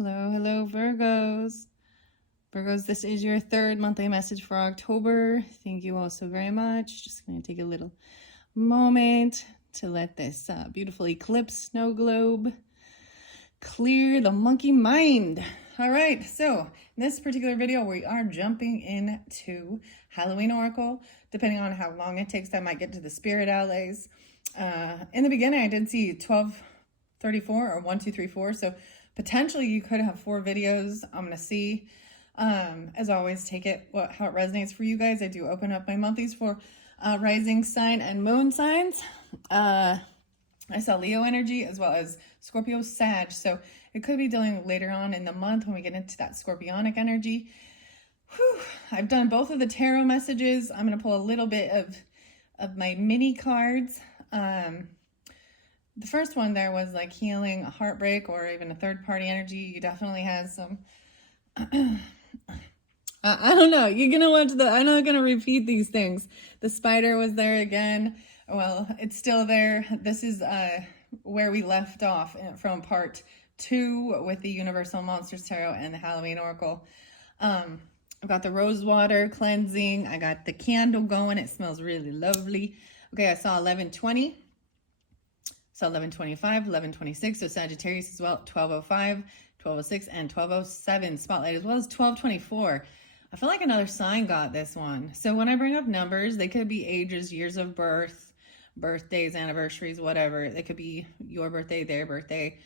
Hello, Virgos. Virgos, this is your third monthly message for October. Thank you all so very much. Just going to take a little moment to let this beautiful eclipse snow globe clear the monkey mind. All right, so in this particular video, we are jumping into Halloween Oracle. Depending on how long it takes, I might get to the spirit allies. In the beginning, I did see 1234 or 1234, so potentially you could have 4 videos. I'm going to see. As always, take it how it resonates for you guys. I do open up my monthlies for rising sign and moon signs. I saw Leo energy as well as Scorpio, Sag. So it could be dealing later on in the month when we get into that scorpionic energy. Whew. I've done both of the tarot messages. I'm going to pull a little bit of my mini cards. The first one there was like healing, a heartbreak, or even a third party energy. You definitely had some... I don't know. You're going to watch I'm not going to repeat these things. The spider was there again. Well, it's still there. This is where we left off from part 2 with the Universal Monsters Tarot and the Halloween Oracle. I've got the rose water cleansing. I got the candle going. It smells really lovely. Okay, I saw 1120. Saw 1125, 1126. So Sagittarius as well. 1205, 1206, and 1207 spotlight, as well as 1224. I feel like another sign got this one. So when I bring up numbers, they could be ages, years of birth, birthdays, anniversaries, whatever. They could be your birthday, their birthday,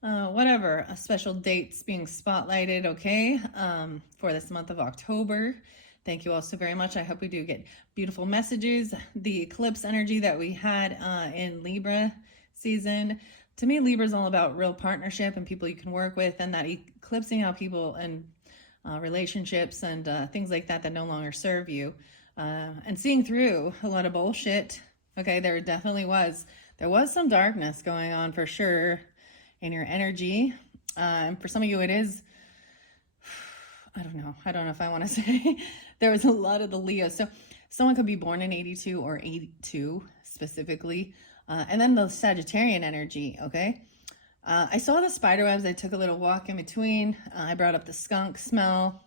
whatever. A special dates being spotlighted, okay, for this month of October. Thank you all so very much. I hope we do get beautiful messages. The eclipse energy that we had in Libra season. To me, Libra is all about real partnership and people you can work with, and that eclipsing out people and relationships and things like that no longer serve you, and seeing through a lot of bullshit. Okay, there definitely was some darkness going on for sure in your energy, and for some of you it is, I don't know if I want to say there was a lot of the Leo. So someone could be born in 82 or 82 specifically. And then the Sagittarian energy, okay? I saw the spider webs. I took a little walk in between. I brought up the skunk smell.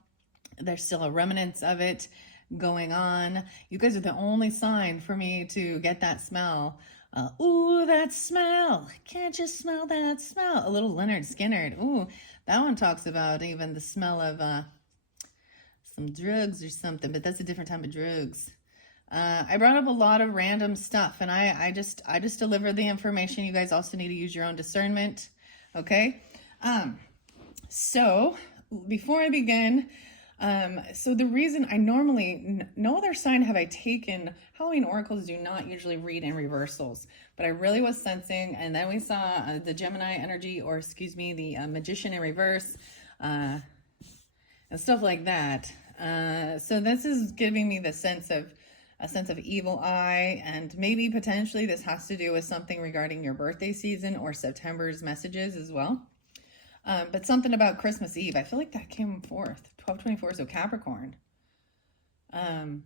There's still a remnants of it going on. You guys are the only sign for me to get that smell. Ooh, that smell. Can't you smell that smell? A little Leonard Skinner. Ooh, that one talks about even the smell of some drugs or something, but that's a different type of drugs. I brought up a lot of random stuff, and I just deliver the information. You guys also need to use your own discernment, okay? So before I begin, so the reason I normally, no other sign have I taken, Halloween oracles do not usually read in reversals, but I really was sensing, and then we saw the Gemini energy, or excuse me, the magician in reverse, and stuff like that. So this is giving me a sense of evil eye, and maybe potentially this has to do with something regarding your birthday season or September's messages as well. But something about Christmas Eve, I feel like that came forth. 1224, so Capricorn. I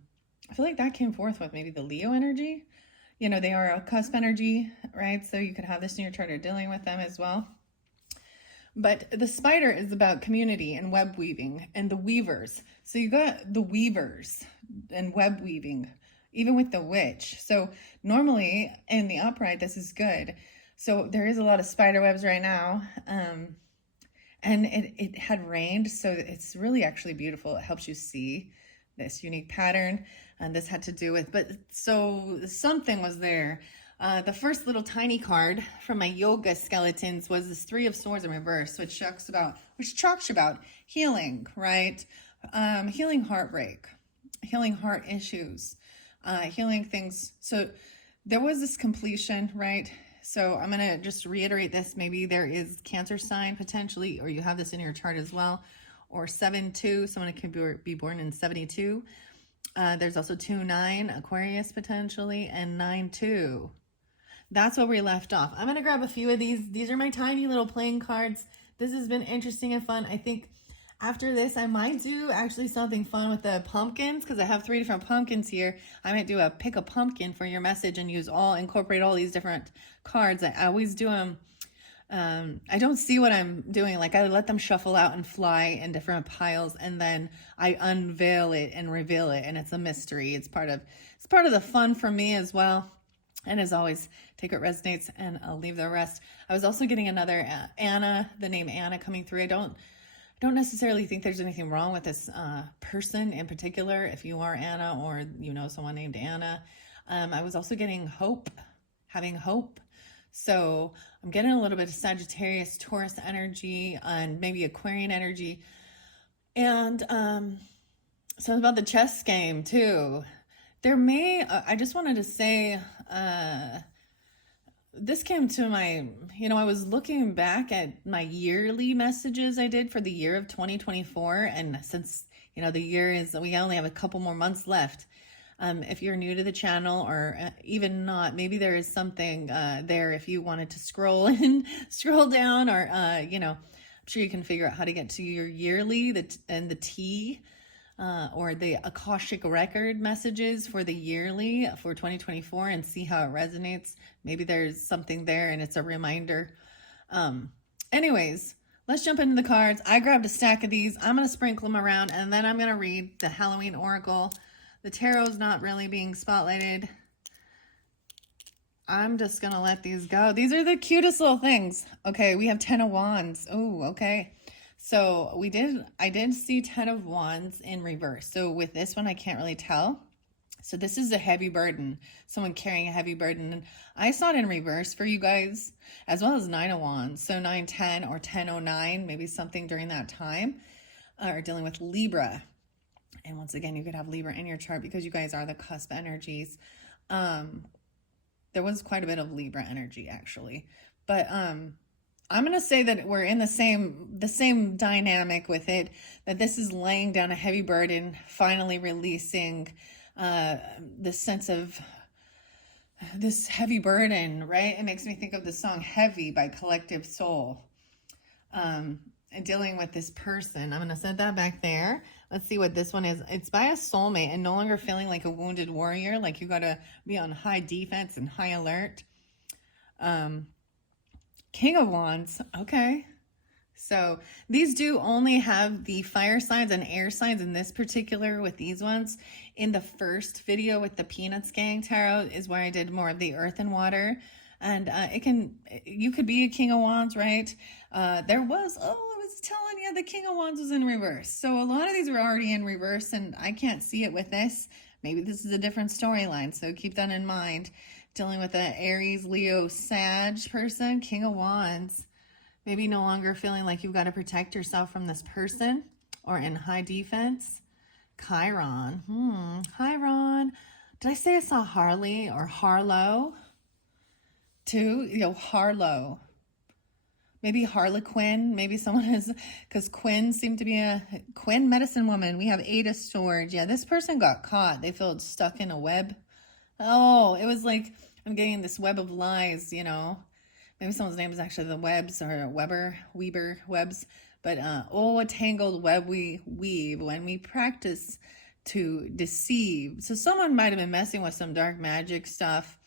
feel like that came forth with maybe the Leo energy. You know, they are a cusp energy, right? So you could have this in your chart or dealing with them as well. But the spider is about community and web weaving and the weavers. So you got the weavers and web weaving, even with the witch. So normally in the upright, this is good. So there is a lot of spider webs right now. And it had rained, so it's really actually beautiful. It helps you see this unique pattern. And this had to do with, but so something was there. The first little tiny card from my yoga skeletons was this 3 of Swords in reverse, which talks about healing, right? Healing heartbreak, healing heart issues, healing things. So there was this completion, right? So I'm going to just reiterate this. Maybe there is Cancer sign potentially, or you have this in your chart as well, or 7-2, someone can be born in 72. There's also 2-9, Aquarius potentially, and 9-2. That's where we left off. I'm going to grab a few of these. These are my tiny little playing cards. This has been interesting and fun. I think after this, I might do actually something fun with the pumpkins, because I have 3 different pumpkins here. I might do a pick a pumpkin for your message and incorporate all these different cards. I always do them I don't see what I'm doing. Like, I let them shuffle out and fly in different piles, and then I unveil it and reveal it, and it's a mystery. It's part of the fun for me as well. And as always, take what resonates, and I'll leave the rest. I was also getting another Anna, the name Anna, coming through. I don't necessarily think there's anything wrong with this person in particular. If you are Anna, or you know someone named Anna, I was also getting hope, having hope. So I'm getting a little bit of Sagittarius, Taurus energy, and maybe Aquarian energy. And something about the chess game too. I just wanted to say, this came to my, I was looking back at my yearly messages I did for the year of 2024. And since, the year we only have a couple more months left. If you're new to the channel, or even not, maybe there is something there if you wanted to scroll down, or, I'm sure you can figure out how to get to your yearly, and the T, or the Akashic record messages for the yearly for 2024, and see how it resonates. Maybe there's something there and it's a reminder. Anyways, let's jump into the cards. I grabbed a stack of these. I'm going to sprinkle them around, and then I'm going to read the Halloween Oracle. The tarot's not really being spotlighted. I'm just going to let these go. These are the cutest little things. Okay, we have 10 of Wands. Oh, okay. So I did see 10 of Wands in reverse. So with this one, I can't really tell. So this is a heavy burden, someone carrying a heavy burden. And I saw it in reverse for you guys, as well as 9 of Wands. So 910 or 1009, maybe something during that time, or dealing with Libra. And once again, you could have Libra in your chart because you guys are the cusp energies. There was quite a bit of Libra energy, actually. But I'm going to say that we're in the same dynamic with it, that this is laying down a heavy burden, finally releasing the sense of this heavy burden, right? It makes me think of the song Heavy by Collective Soul. And dealing with this person. I'm going to set that back there. Let's see what this one is. It's by a soulmate, and no longer feeling like a wounded warrior. Like you got to be on high defense and high alert. King of Wands. Okay. So these do only have the fire signs and air signs in this particular with these ones. In the first video with the Peanuts Gang Tarot is where I did more of the earth and water. And you could be a King of Wands, right? I was telling you the King of Wands was in reverse. So a lot of these were already in reverse, and I can't see it with this. Maybe this is a different storyline, so keep that in mind. Dealing with an Aries, Leo, Sag person, King of Wands. Maybe no longer feeling like you've got to protect yourself from this person, or in high defense. Chiron. Chiron. Did I say I saw Harley or Harlow? Too, Harlow. Maybe Harlequin. Maybe someone is, because Quinn seemed to be a Quinn medicine woman. We have 8 of Swords. Yeah, this person got caught. They felt stuck in a web. Oh, it was like, I'm getting this web of lies, Maybe someone's name is actually the Webs, or Weber, Webs. But, a tangled web we weave when we practice to deceive. So someone might have been messing with some dark magic stuff,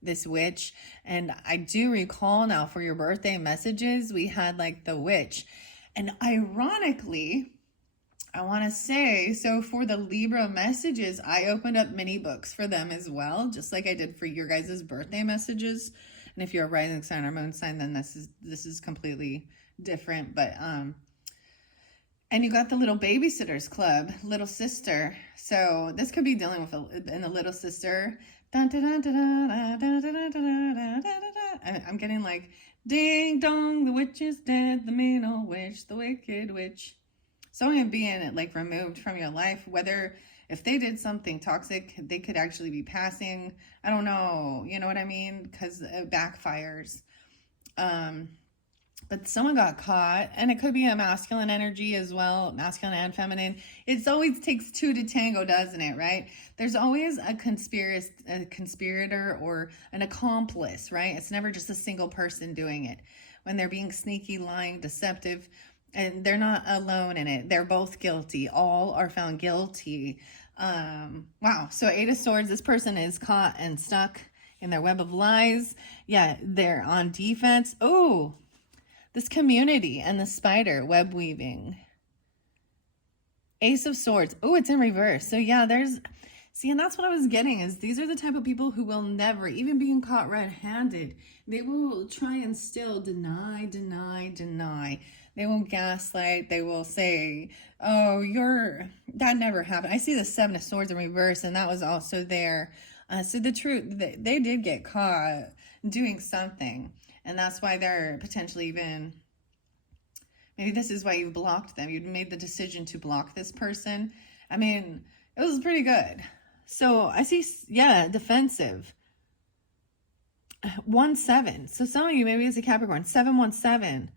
this witch. And I do recall now for your birthday messages, we had like the witch. And ironically, I want to say, so for the Libra messages, I opened up mini books for them as well, just like I did for your guys' birthday messages. And if you're a rising sign or moon sign, then this is completely different. But and you got the little babysitters club, little sister. So this could be dealing with a little sister. I'm getting like, ding dong, the witch is dead, the mean old witch, the wicked witch. Someone being like removed from your life, whether if they did something toxic, they could actually be passing. I don't know, you know what I mean? Because it backfires. But someone got caught, and it could be a masculine energy as well, masculine and feminine. It always takes 2 to tango, doesn't it, right? There's always a conspirator or an accomplice, right? It's never just a single person doing it. When they're being sneaky, lying, deceptive, and they're not alone in it. They're both guilty. All are found guilty. Wow. So 8 of Swords, this person is caught and stuck in their web of lies. Yeah, they're on defense. Oh, This community and the spider web weaving. Ace of Swords. Oh, it's in reverse. So yeah, see, and that's what I was getting, is these are the type of people who will never, even being caught red-handed, they will try and still deny. They will gaslight. They will say, oh, that never happened. I see the Seven of Swords in reverse, and that was also there. So the truth, they did get caught doing something, and that's why they're potentially even... Maybe this is why you blocked them. You made the decision to block this person. I mean, it was pretty good. So I see, yeah, defensive. 1-7. So some of you, maybe it's a Capricorn. 7-1-7.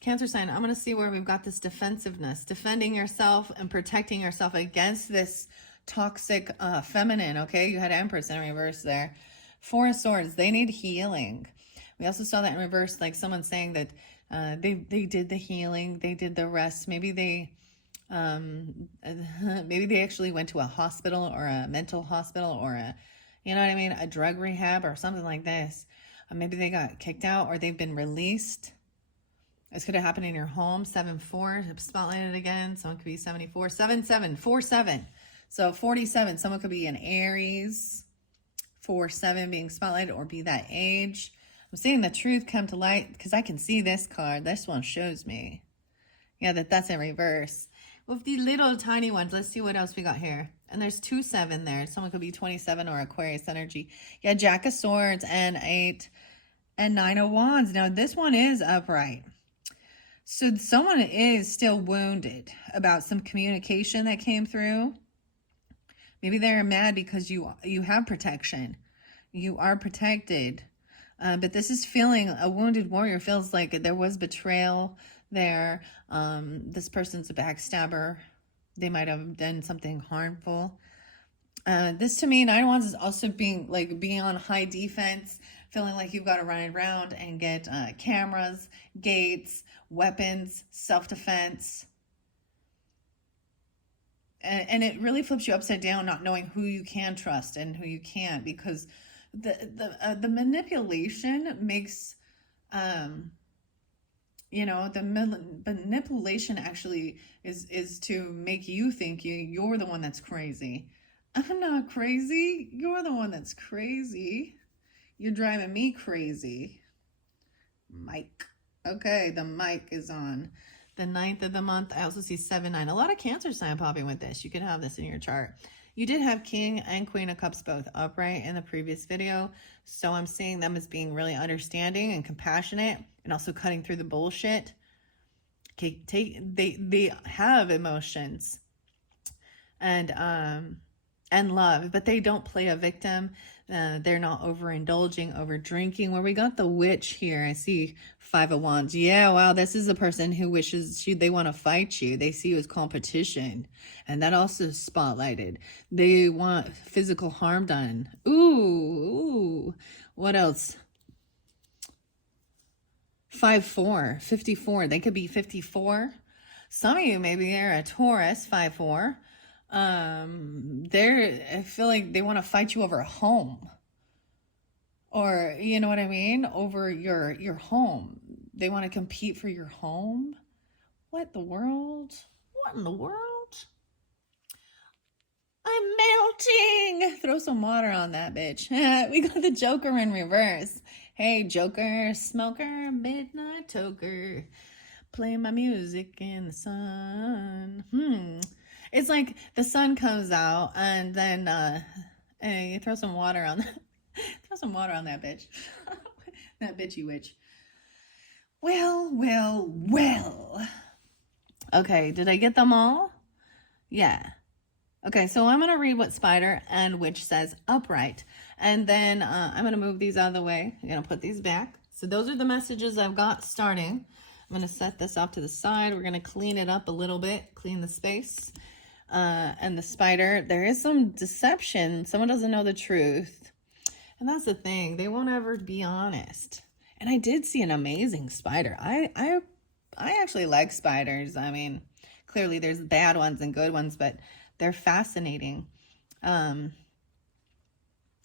Cancer sign. I'm going to see where we've got this defensiveness. Defending yourself and protecting yourself against this toxic feminine, okay? You had Empress in reverse there. 4 of Swords. They need healing. We also saw that in reverse, like someone saying that they did the healing, they did the rest. Maybe they actually went to a hospital or a mental hospital or you know what I mean, a drug rehab or something like this. Maybe they got kicked out or they've been released. This could have happened in your home. 7-4, spotlighted again. Someone could be 74. 7-7, 4-7. So 47, someone could be an Aries. 4-7 being spotlighted or be that age. I'm seeing the truth come to light because I can see this card. This one shows me. Yeah, that's in reverse. With the little tiny ones, let's see what else we got here. And there's 2-7 there. Someone could be 27 or Aquarius energy. Yeah, Jack of Swords and 8 and 9 of Wands. Now, this one is upright. So someone is still wounded about some communication that came through. Maybe they're mad because you have protection. You are protected. But this is feeling, a wounded warrior feels like there was betrayal there. This person's a backstabber. They might have done something harmful. This to me, 9 of Wands is also being on high defense, feeling like you've got to run around and get cameras, gates, weapons, self-defense. And it really flips you upside down, not knowing who you can trust and who you can't, because the manipulation makes, manipulation actually is to make you think you're the one that's crazy. I'm not crazy. You're the one that's crazy. You're driving me crazy. Mic. Okay, the mic is on. The 9th of the month. I also see 7-9. A lot of Cancer sign popping with this. You could have this in your chart. You did have King and Queen of Cups both upright in the previous video. So I'm seeing them as being really understanding and compassionate and also cutting through the bullshit. Okay, they have emotions and love, but they don't play a victim. They're not overindulging, over drinking. Where we got the Witch here, I see 5 of Wands. Yeah, wow, this is a person who wishes they want to fight you. They see you as competition, and that also is spotlighted. They want physical harm done. Ooh, what else? 5-4, 54. They could be 54. Some of you maybe are a Taurus, 5-4. I feel like they want to fight you over a home, or you know what I mean, over your home. They want to compete for your home. What the world? What in the world? I'm melting. Throw some water on that bitch. We got the Joker in reverse. Hey, Joker, smoker, midnight toker, play my music in the sun. It's like the sun comes out and then hey, throw some water on that. Throw some water on that bitch. That bitchy witch. Well. Okay, did I get them all? Yeah. Okay, so I'm going to read what Spider and Witch says upright. And then I'm going to move these out of the way. I'm going to put these back. So those are the messages I've got starting. I'm going to set this off to the side. We're going to clean it up a little bit, clean the space. And the Spider, there is some deception. Someone doesn't know the truth. And that's the thing. They won't ever be honest. And I did see an amazing Spider. I actually like spiders. I mean, clearly there's bad ones and good ones, but they're fascinating. And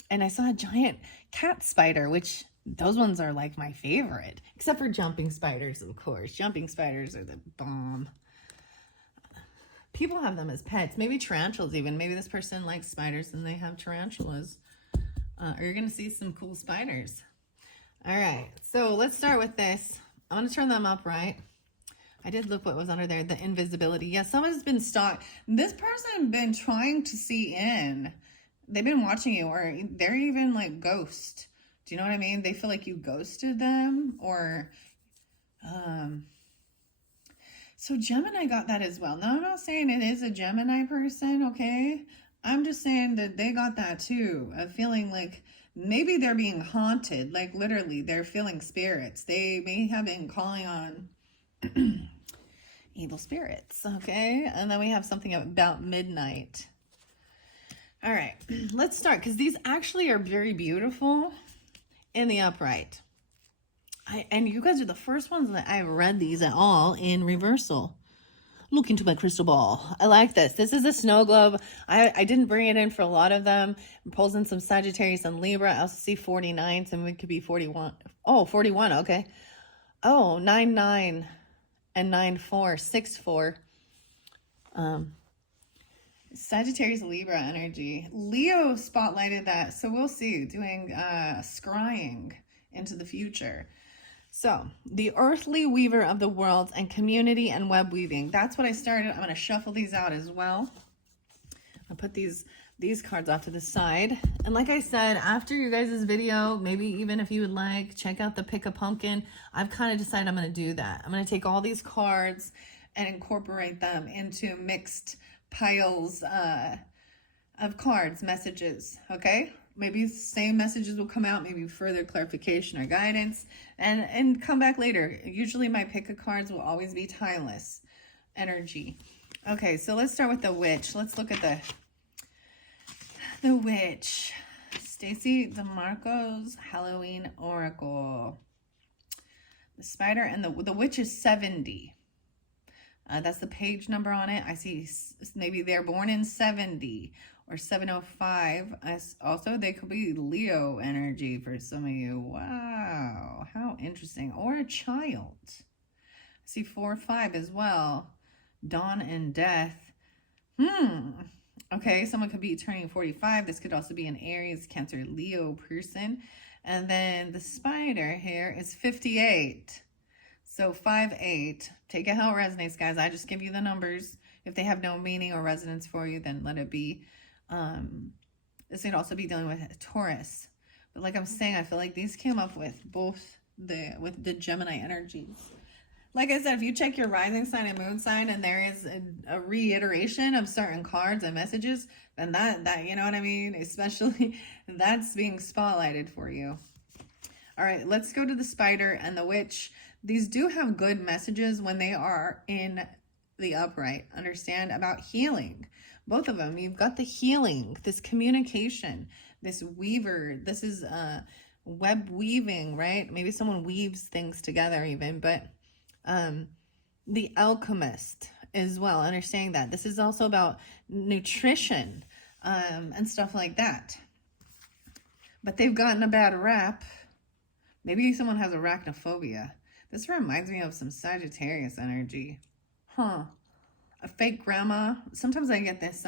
I saw a giant cat spider, which those ones are like my favorite, except for jumping spiders, of course. Jumping spiders are the bomb. People have them as pets, maybe tarantulas even. Maybe this person likes spiders and they have tarantulas. Or you're going to see some cool spiders. All right, so let's start with this. I want to turn them up, right? I did look what was under there, the invisibility. Yeah, someone's been stalked. This person been trying to see in. They've been watching you, or they're even like ghost. Do you know what I mean? They feel like you ghosted them, or so Gemini got that as well. Now, I'm not saying it is a Gemini person, okay? I'm just saying that they got that too, of feeling like maybe they're being haunted, like literally they're feeling spirits. They may have been calling on evil spirits, okay? And then we have something about midnight. All right, let's start, because these actually are very beautiful in the upright. And you guys are the first ones that I've read these at all in reversal. Look into my crystal ball. I like this. This is a snow globe. I didn't bring it in for a lot of them. I'm pulls in some Sagittarius and Libra. I also see 49, so it could be 41. Oh, 41, okay. Oh, 99 and 94, 64. Sagittarius Libra energy. Leo spotlighted that, so we'll see. Doing scrying into the future. So, the earthly weaver of the worlds and community and web weaving. That's what I started. I'm going to shuffle these out as well. I'll put these cards off to the side. And like I said, after you guys' video, maybe even if you would like, check out the Pick a Pumpkin. I've kind of decided I'm going to do that. I'm going to take all these cards and incorporate them into mixed piles of cards, messages, okay? Maybe the same messages will come out, maybe further clarification or guidance, and come back later. Usually my pick of cards will always be timeless energy. Okay, so let's start with the witch. Let's look at the witch. Stacy DeMarco's Halloween Oracle. The spider and the witch is 70. That's the page number on it. I see maybe they're born in 70 or 705. Also, they could be Leo energy for some of you. Wow, how interesting. Or a child. I see 4 or 5 as well. Dawn and death. Okay, someone could be turning 45. This could also be an Aries, Cancer, Leo person. And then the spider here is 58. So 5-8. Take it how it resonates, guys. I just give you the numbers. If they have no meaning or resonance for you, then let it be. This could also be dealing with Taurus. But like I'm saying, I feel like these came up with both with the Gemini energies. Like I said, if you check your rising sign and moon sign and there is a reiteration of certain cards and messages, then that you know what I mean? Especially that's being spotlighted for you. All right, let's go to the spider and the witch. These do have good messages when they are in the upright. Understand about healing. Both of them. You've got the healing, this communication, this weaver. This is web weaving, right? Maybe someone weaves things together even, but the alchemist as well. Understanding that. This is also about nutrition and stuff like that. But they've gotten a bad rap. Maybe someone has arachnophobia. This reminds me of some Sagittarius energy. A fake grandma. Sometimes I get this.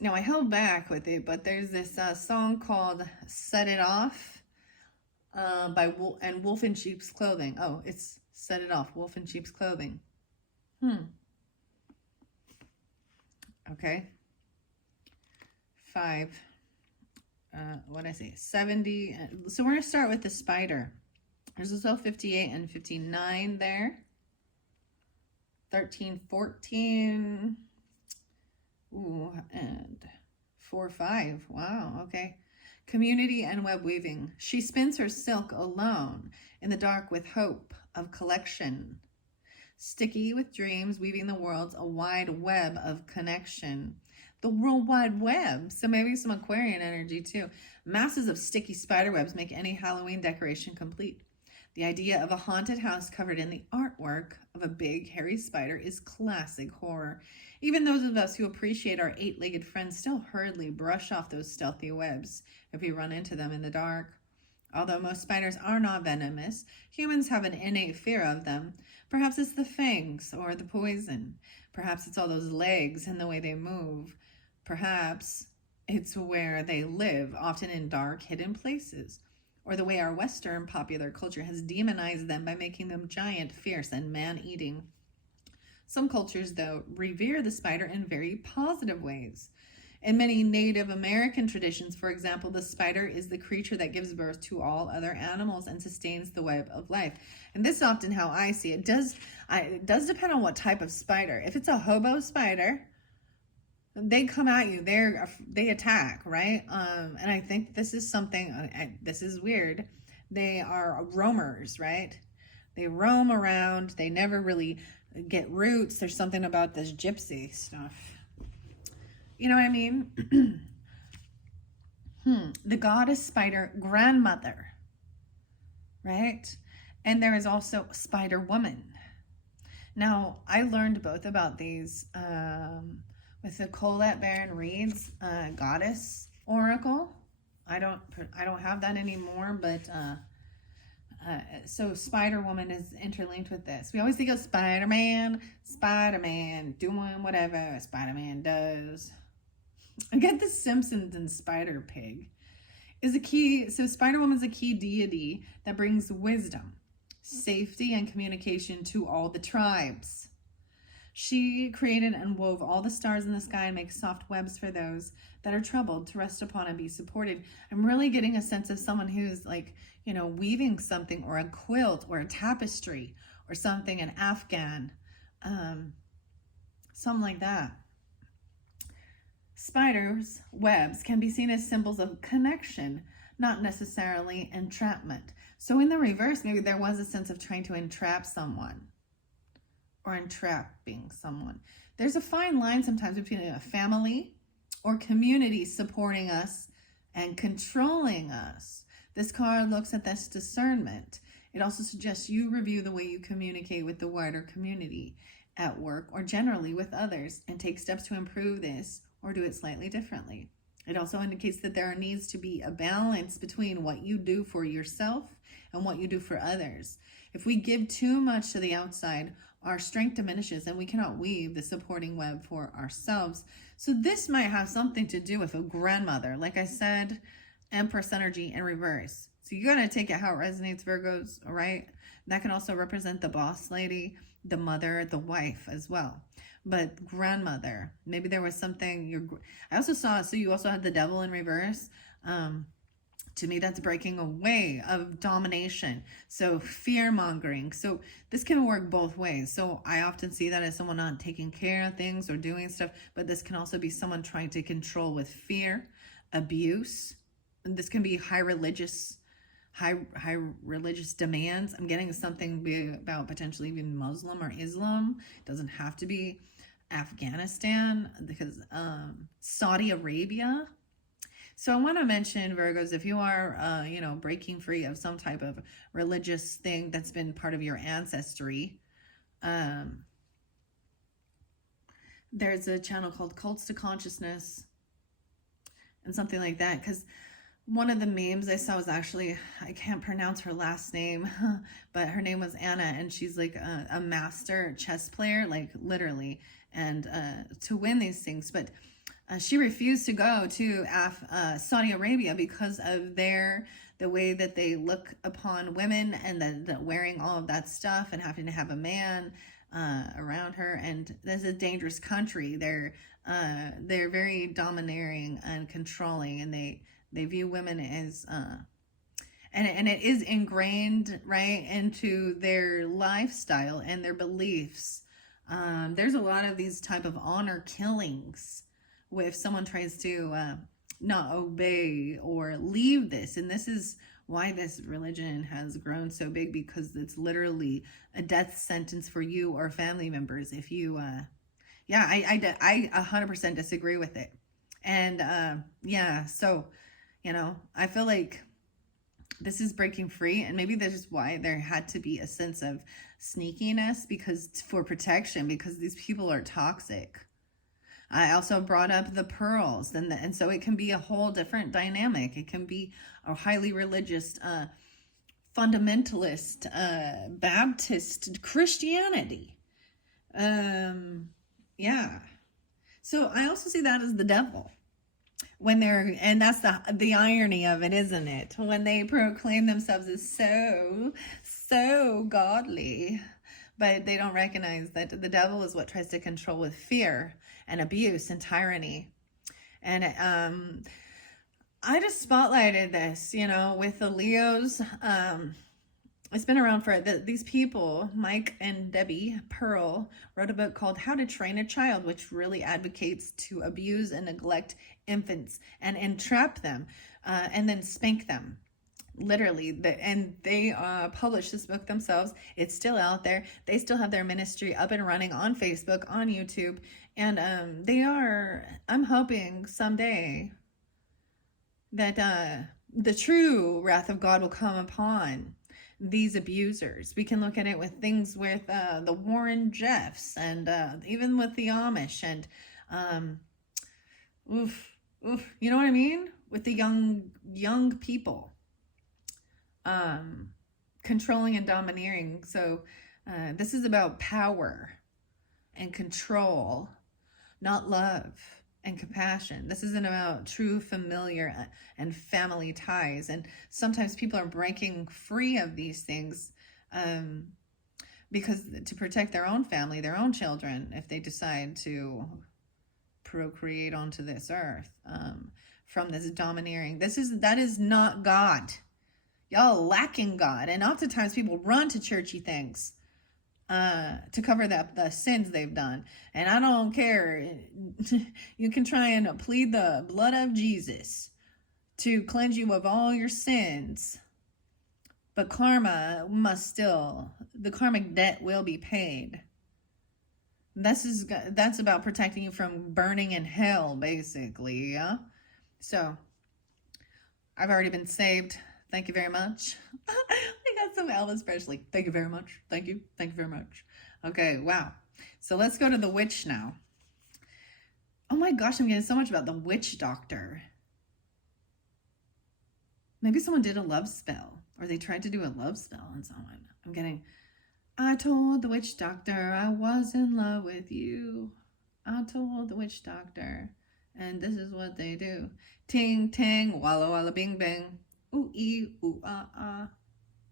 Now, I held back with it, but there's this song called Set It Off by Wolf in Sheep's Clothing. Oh, it's Set It Off, Wolf in Sheep's Clothing. Okay. 5. What did I say? 70. So we're going to start with the spider. There's also 58 and 59 there. 13, 14. Ooh, and 4, 5. Wow, okay. Community and web weaving. She spins her silk alone in the dark with hope of collection. Sticky with dreams, weaving the world's a wide web of connection. The World Wide Web. So maybe some Aquarian energy too. Masses of sticky spider webs make any Halloween decoration complete. The idea of a haunted house covered in the artwork of a big hairy spider is classic horror. Even those of us who appreciate our 8-legged friends still hurriedly brush off those stealthy webs if we run into them in the dark. Although most spiders are not venomous, humans have an innate fear of them. Perhaps it's the fangs or the poison. Perhaps it's all those legs and the way they move. Perhaps it's where they live, often in dark, hidden places. Or the way our Western popular culture has demonized them by making them giant, fierce, and man-eating. Some cultures, though, revere the spider in very positive ways. In many Native American traditions, for example, the spider is the creature that gives birth to all other animals and sustains the web of life. And this is often how I see it. It does depend on what type of spider. If it's a hobo spider, they come at you. They attack, right? And I think this is something. This is weird. They are roamers, right? They roam around. They never really get roots. There's something about this gypsy stuff. You know what I mean? The goddess spider grandmother, right? And there is also spider woman. Now, I learned both about these with the Colette Baron Reed's goddess oracle. I don't have that anymore, but so Spider Woman is interlinked with this. We always think of Spider-Man doing whatever Spider-Man does. I get the Simpsons and Spider Pig is a key. So Spider Woman is a key deity that brings wisdom, safety, and communication to all the tribes. She created and wove all the stars in the sky and makes soft webs for those that are troubled to rest upon and be supported. I'm really getting a sense of someone who's like, weaving something, or a quilt or a tapestry or something, an Afghan, something like that. Spiders' webs can be seen as symbols of connection, not necessarily entrapment. So in the reverse, maybe there was a sense of trying to entrap someone or entrapping someone. There's a fine line sometimes between a family or community supporting us and controlling us. This card looks at this discernment. It also suggests you review the way you communicate with the wider community at work or generally with others and take steps to improve this or do it slightly differently. It also indicates that there needs to be a balance between what you do for yourself and what you do for others. If we give too much to the outside, our strength diminishes and we cannot weave the supporting web for ourselves. So this might have something to do with a grandmother. Like I said, Empress energy in reverse. So you gotta take it how it resonates, Virgos, all right? That can also represent the boss lady, the mother, the wife as well. But grandmother, maybe there was something I also saw, so you also had the devil in reverse. To me, that's breaking away of domination. So fear mongering. So this can work both ways. So I often see that as someone not taking care of things or doing stuff, but this can also be someone trying to control with fear, abuse. And this can be high religious demands. I'm getting something about potentially even Muslim or Islam. It doesn't have to be Afghanistan, because Saudi Arabia. So I want to mention, Virgos, if you are, breaking free of some type of religious thing that's been part of your ancestry, there's a channel called Cults to Consciousness and something like that, because one of the memes I saw was actually, I can't pronounce her last name, but her name was Anna, and she's like a master chess player, like literally, and to win these things. But she refused to go to Saudi Arabia because of the way that they look upon women, and the wearing all of that stuff and having to have a man around her. And this is a dangerous country. They're very domineering and controlling, and they view women as and it is ingrained right into their lifestyle and their beliefs. There's a lot of these type of honor killings if someone tries to not obey or leave this. And this is why this religion has grown so big, because it's literally a death sentence for you or family members if you I 100% disagree with it. And so I feel like this is breaking free, and maybe this is why there had to be a sense of sneakiness, because for protection, because these people are toxic. I also brought up the pearls, and so it can be a whole different dynamic. It can be a highly religious, fundamentalist, Baptist Christianity. Yeah. So I also see that as the devil. When they're, and that's the irony of it, isn't it? When they proclaim themselves as so godly, but they don't recognize that the devil is what tries to control with fear and abuse and tyranny. And I just spotlighted this, with the Leos. It's been around for these people. Mike and Debbie Pearl wrote a book called How to Train a Child, which really advocates to abuse and neglect infants and entrap them and then spank them. Literally. And they published this book themselves. It's still out there. They still have their ministry up and running on Facebook, on YouTube. And I'm hoping someday that the true wrath of God will come upon these abusers. We can look at it with things with the Warren Jeffs and even with the Amish and you know what I mean? With the young people controlling and domineering. So this is about power and control, not love and compassion. This isn't about true familiar and family ties. And sometimes people are breaking free of these things because to protect their own family, their own children, if they decide to procreate onto this earth from this domineering. That is not God. Y'all lacking God. And oftentimes people run to churchy things to cover the sins they've done. And I don't care. You can try and plead the blood of Jesus to cleanse you of all your sins. But the karmic debt will be paid. That's about protecting you from burning in hell, basically, yeah? So, I've already been saved. Thank you very much. I got some Elvis Presley. Thank you very much. Thank you. Thank you very much. Okay, wow. So let's go to the witch now. Oh my gosh, I'm getting so much about the witch doctor. Maybe someone did a love spell, or they tried to do a love spell on someone. I told the witch doctor I was in love with you. I told the witch doctor, and this is what they do. Ting, tang, walla, walla, bing, bang. Ooh, ee, ooh, ah.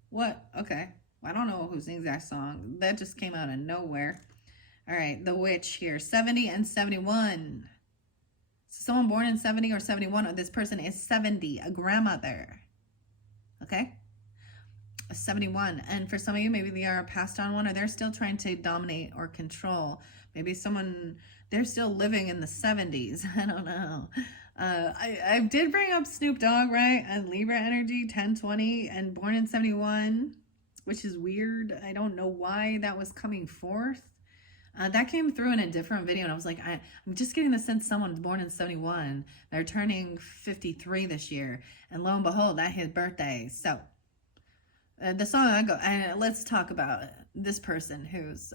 What? Okay. I don't know who sings that song. That just came out of nowhere. All right, the witch here. 70 and 71. So someone born in 70 or 71, or this person is 70, a grandmother. Okay? 71. And for some of you, maybe they are a passed on one, or they're still trying to dominate or control. Maybe they're still living in the 70s. I don't know. I did bring up Snoop Dogg, right? And Libra energy, 1020, and born in 71, which is weird. I don't know why that was coming forth. That came through in a different video, and I was like, I'm just getting the sense someone's born in 71. They're turning 53 this year, and lo and behold, that his birthday. So the song and let's talk about this person who's,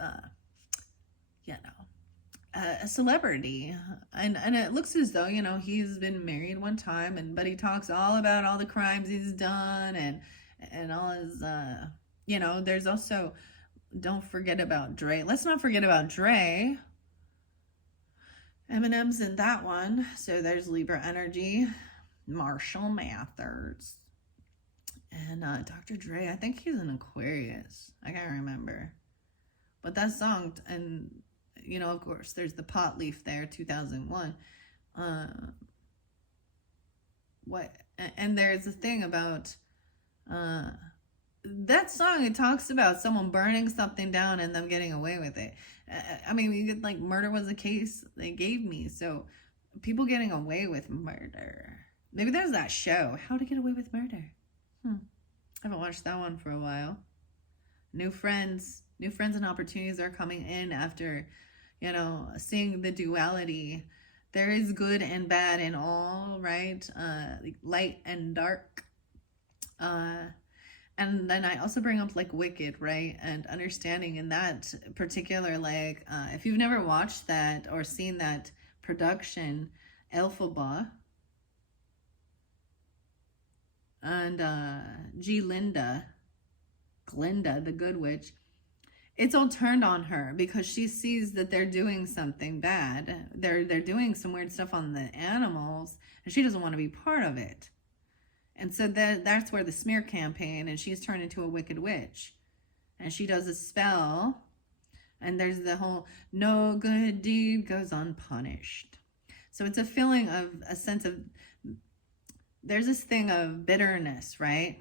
a celebrity, and it looks as though, he's been married one time, but he talks all about all the crimes he's done and all his, there's also, don't forget about Dre. Let's not forget about Dre. Eminem's in that one. So there's Libra energy. Marshall Mathers. And Dr. Dre, I think he's an Aquarius. I can't remember. But that song, and, of course, there's the pot leaf there, 2001. And there's a thing about that song. It talks about someone burning something down and them getting away with it. Murder was a case they gave me. So people getting away with murder. Maybe there's that show, How to Get Away with Murder. I haven't watched that one for a while. New friends and opportunities are coming in after, seeing the duality. There is good and bad in all, right? Light and dark. And then I also bring up Wicked, right? And understanding in that particular, if you've never watched that or seen that production, Elphaba, and Glinda, the Good Witch, it's all turned on her because she sees that they're doing something bad. They're doing some weird stuff on the animals, and she doesn't want to be part of it. And so that's where the smear campaign, and she's turned into a wicked witch. And she does a spell, and there's the whole no good deed goes unpunished. So it's a feeling of a sense of, there's this thing of bitterness, right?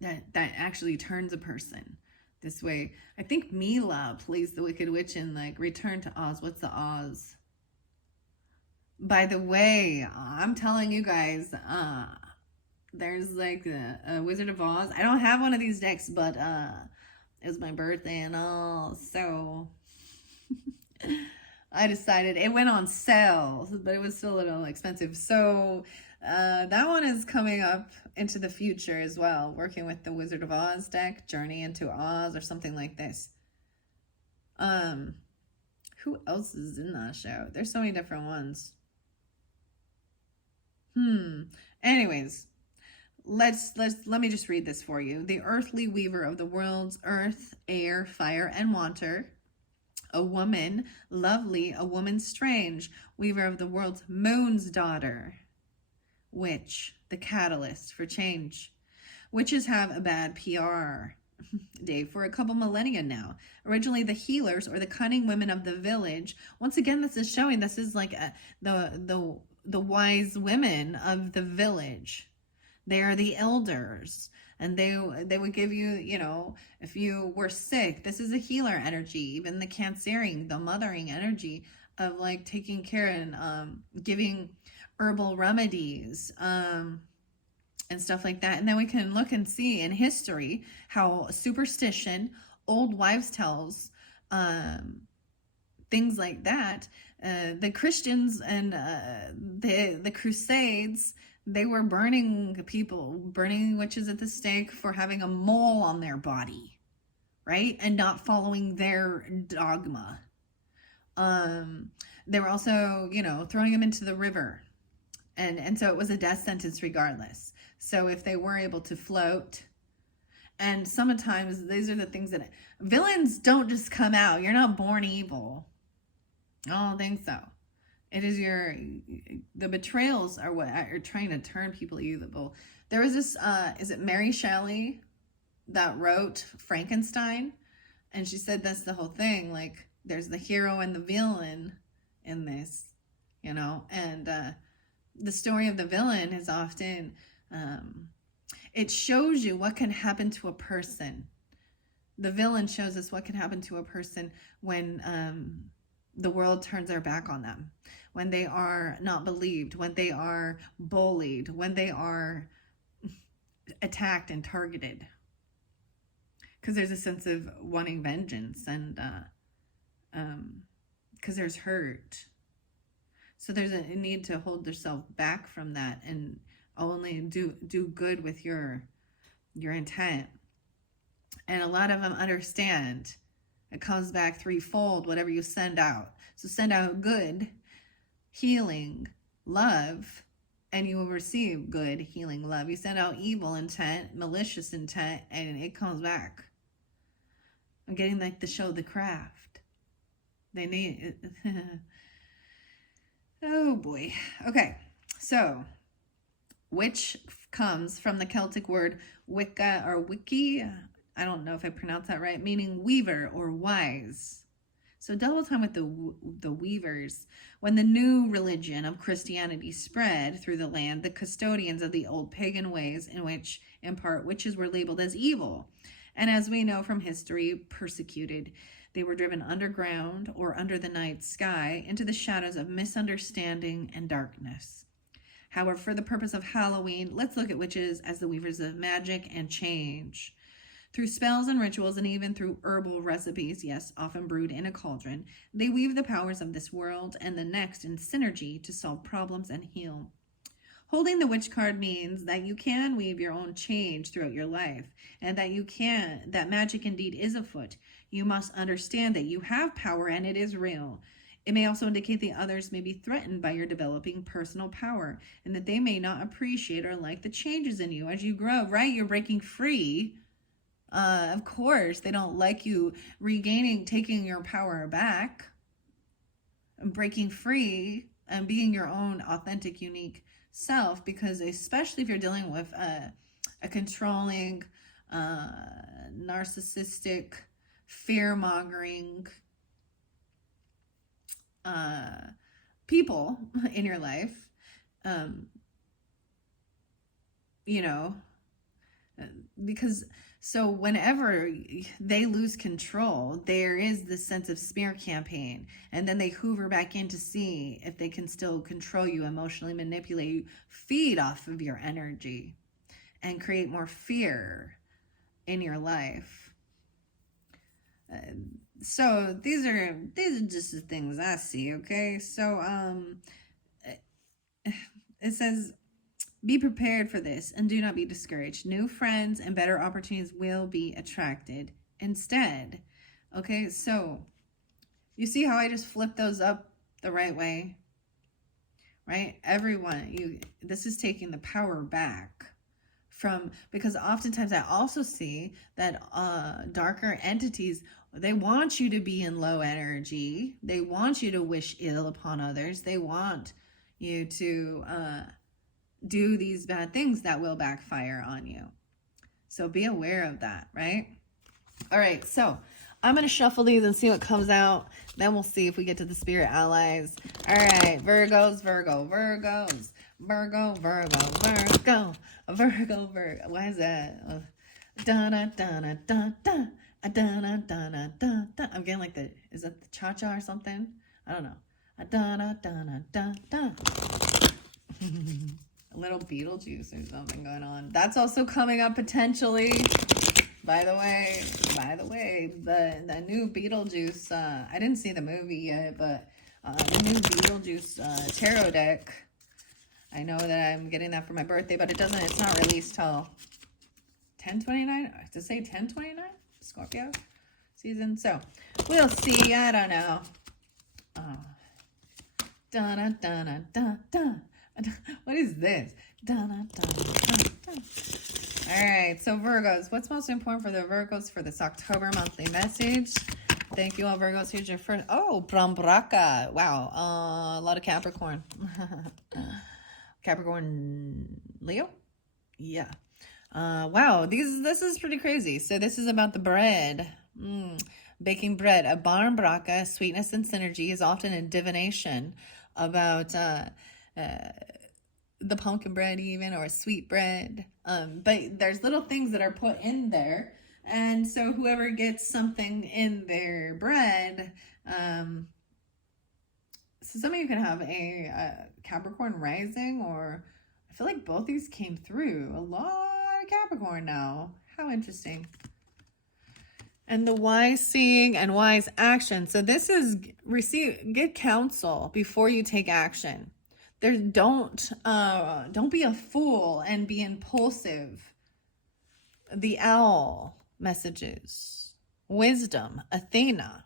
That actually turns a person this way. I think Mila plays the Wicked Witch in like Return to Oz. What's the Oz? By the way, I'm telling you guys, there's like a Wizard of Oz. I don't have one of these decks, but it was my birthday and all, so I decided, it went on sale, but it was still a little expensive. So that one is coming up into the future as well, working with the Wizard of Oz deck, Journey into Oz or something like this. Who else is in that show? There's so many different ones. Anyways, let me just read this for you. The earthly weaver of the world's earth, air, fire, and water. A woman lovely, a woman strange, weaver of the world's moon's daughter. Witch, the catalyst for change. Witches have a bad PR, Dave, for a couple millennia now. Originally the healers or the cunning women of the village. Once again, this is showing this is like the wise women of the village. They are the elders, and they would give you, you know, if you were sick, this is a healer energy. Even the cancering, the mothering energy of like taking care and giving herbal remedies and stuff like that. And then we can look and see in history how superstition, old wives' tales, things like that, the Christians and the Crusades, they were burning people, burning witches at the stake for having a mole on their body, right? And not following their dogma. They were also, you know, throwing them into the river. And so it was a death sentence regardless. So if they were able to float, and sometimes these are the things that villains don't just come out. You're not born evil. I don't think so. It is the betrayals are what are trying to turn people evil. There was this, is it Mary Shelley that wrote Frankenstein? And she said that's the whole thing. Like there's the hero and the villain in this, you know, and the story of the villain is often, it shows you what can happen to a person. The villain shows us what can happen to a person when the world turns their back on them, when they are not believed, when they are bullied, when they are attacked and targeted. Because there's a sense of wanting vengeance and because there's hurt. So there's a need to hold yourself back from that and only do good with your intent. And a lot of them understand it comes back threefold, whatever you send out. So send out good, healing, love, and you will receive good, healing, love. You send out evil intent, malicious intent, and it comes back. I'm getting like the show The Craft. They need it. Oh boy. Okay, so witch comes from the Celtic word Wicca or Wiki. I don't know if I pronounced that right, meaning weaver or wise. So double time with the weavers. When the new religion of Christianity spread through the land, the custodians of the old pagan ways in which, in part, witches were labeled as evil. And as we know from history, persecuted. They were driven underground or under the night sky into the shadows of misunderstanding and darkness. However, for the purpose of Halloween, let's look at witches as the weavers of magic and change. Through spells and rituals, and even through herbal recipes, yes, often brewed in a cauldron, they weave the powers of this world and the next in synergy to solve problems and heal. Holding the witch card means that you can weave your own change throughout your life, and that magic indeed is afoot. You must understand that you have power and it is real. It may also indicate that others may be threatened by your developing personal power and that they may not appreciate or like the changes in you as you grow, right? You're breaking free. Of course, they don't like you taking your power back and breaking free and being your own authentic, unique self, because especially if you're dealing with a controlling, narcissistic, fear-mongering people in your life, you know, because so whenever they lose control, there is this sense of smear campaign, and then they hoover back in to see if they can still control you, emotionally manipulate you, feed off of your energy, and create more fear in your life. So these are just the things I see, okay? So it says, be prepared for this and do not be discouraged. New friends and better opportunities will be attracted instead. Okay, so you see how I just flipped those up the right way? Right? Everyone, this is taking the power back from, because oftentimes I also see that darker entities, they want you to be in low energy. They want you to wish ill upon others. They want you to do these bad things that will backfire on you. So be aware of that, right? All right, so I'm going to shuffle these and see what comes out. Then we'll see if we get to the spirit allies. All right, Virgos, Virgos. Virgo, Virgo. Why is that? I'm getting like is that the cha-cha or something? I don't know. A little Beetlejuice or something going on. That's also coming up potentially. By the way, the new Beetlejuice, I didn't see the movie yet, but the new Beetlejuice tarot deck, I know that I'm getting that for my birthday, but it's not released till 10/29. To say 10/29? Scorpio season. So we'll see. I don't know. What is this? All right, so Virgos, what's most important for the Virgos for this October monthly message? Thank you all, Virgos. Here's your first. Oh, Brambraca. Wow, a lot of Capricorn. Capricorn, Leo? Yeah. Wow, this is pretty crazy. So this is about the bread. Baking bread. A Brambraca, sweetness and synergy, is often a divination about the pumpkin bread even, or sweet bread. But there's little things that are put in there. And so whoever gets something in their bread, so some of you can have a Capricorn rising, or I feel like both these came through. A lot of Capricorn now. How interesting. And the wise seeing and wise action. So this is get counsel before you take action. Don't be a fool and be impulsive. The owl messages. Wisdom, Athena.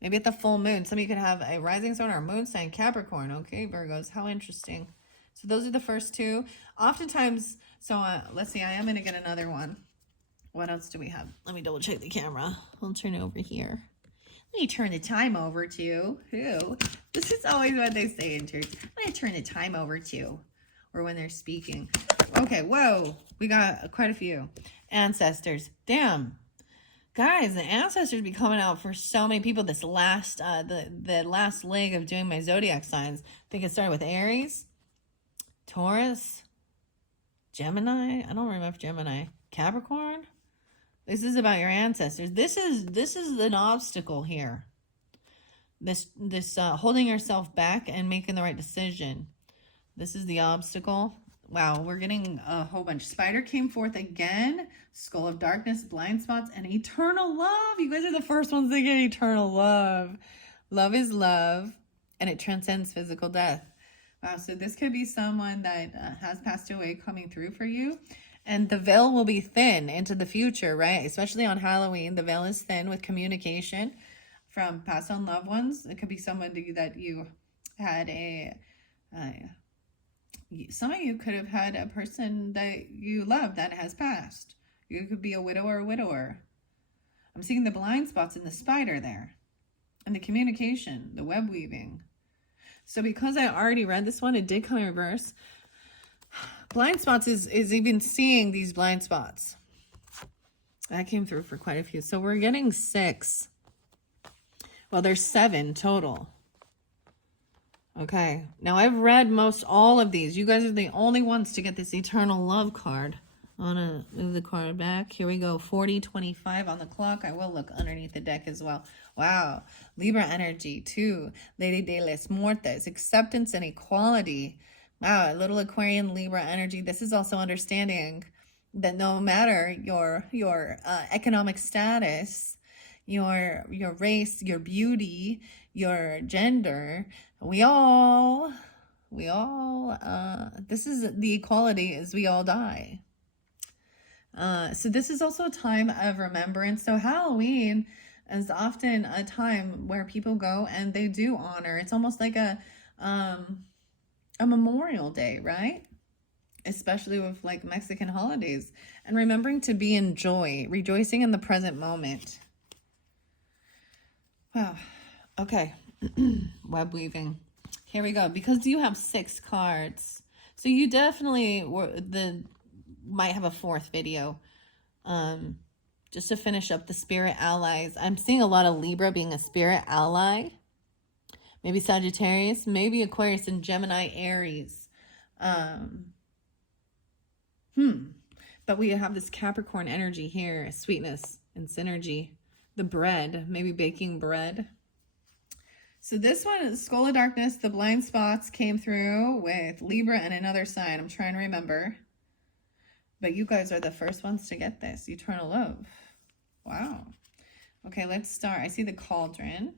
Maybe at the full moon. Some of you could have a rising sign or a moon sign, Capricorn. Okay, Virgos, how interesting. So those are the first two. Oftentimes, so let's see, I am going to get another one. What else do we have? Let me double check the camera. I'll turn it over here. Let me turn the time over to who? This is always what they say in church. Let me turn the time over to, or when they're speaking. Okay, whoa, we got quite a few. Ancestors. Damn. Guys, the ancestors be coming out for so many people. This last, the last leg of doing my zodiac signs. I think it started with Aries, Taurus, Gemini. I don't remember Gemini. Capricorn. This is about your ancestors. This is an obstacle here. This holding yourself back and making the right decision. This is the obstacle. Wow, we're getting a whole bunch. Spider came forth again. Skull of darkness, blind spots, and eternal love. You guys are the first ones to get eternal love. Love is love, and it transcends physical death. Wow, so this could be someone that has passed away coming through for you. And the veil will be thin into the future, right? Especially on Halloween, the veil is thin with communication from past on loved ones. It could be somebody that you had some of you could have had a person that you love that has passed. You could be a widow or a widower. I'm seeing the blind spots in the spider there, and the communication, the web weaving. So because I already read this one, it did come in reverse. Blind spots is even seeing these blind spots. That came through for quite a few. So we're getting 6. Well, there's 7 total. Okay. Now I've read most all of these. You guys are the only ones to get this eternal love card. I want to move the card back. Here we go. 40:25 on the clock. I will look underneath the deck as well. Wow. Libra energy, 2. Lady de las Muertes. Acceptance and equality. Wow. A little Aquarian Libra energy. This is also understanding that no matter your economic status, your race, your beauty, your gender, we all this is the equality, is we all die. So this is also a time of remembrance. So Halloween is often a time where people go and they do honor. It's almost like a Memorial Day, right? Especially with like Mexican holidays, and remembering to be in joy, rejoicing in the present moment. Wow. Okay. Web weaving. Here we go. Because you have 6 cards, so you definitely might have a 4th video. Just to finish up the spirit allies. I'm seeing a lot of Libra being a spirit ally. Maybe Sagittarius, maybe Aquarius and Gemini, Aries. But we have this Capricorn energy here, sweetness and synergy. The bread, maybe baking bread. So this one, Skull of Darkness, the blind spots came through with Libra and another sign. I'm trying to remember. But you guys are the first ones to get this. Eternal love. Wow. Okay, let's start. I see the cauldron.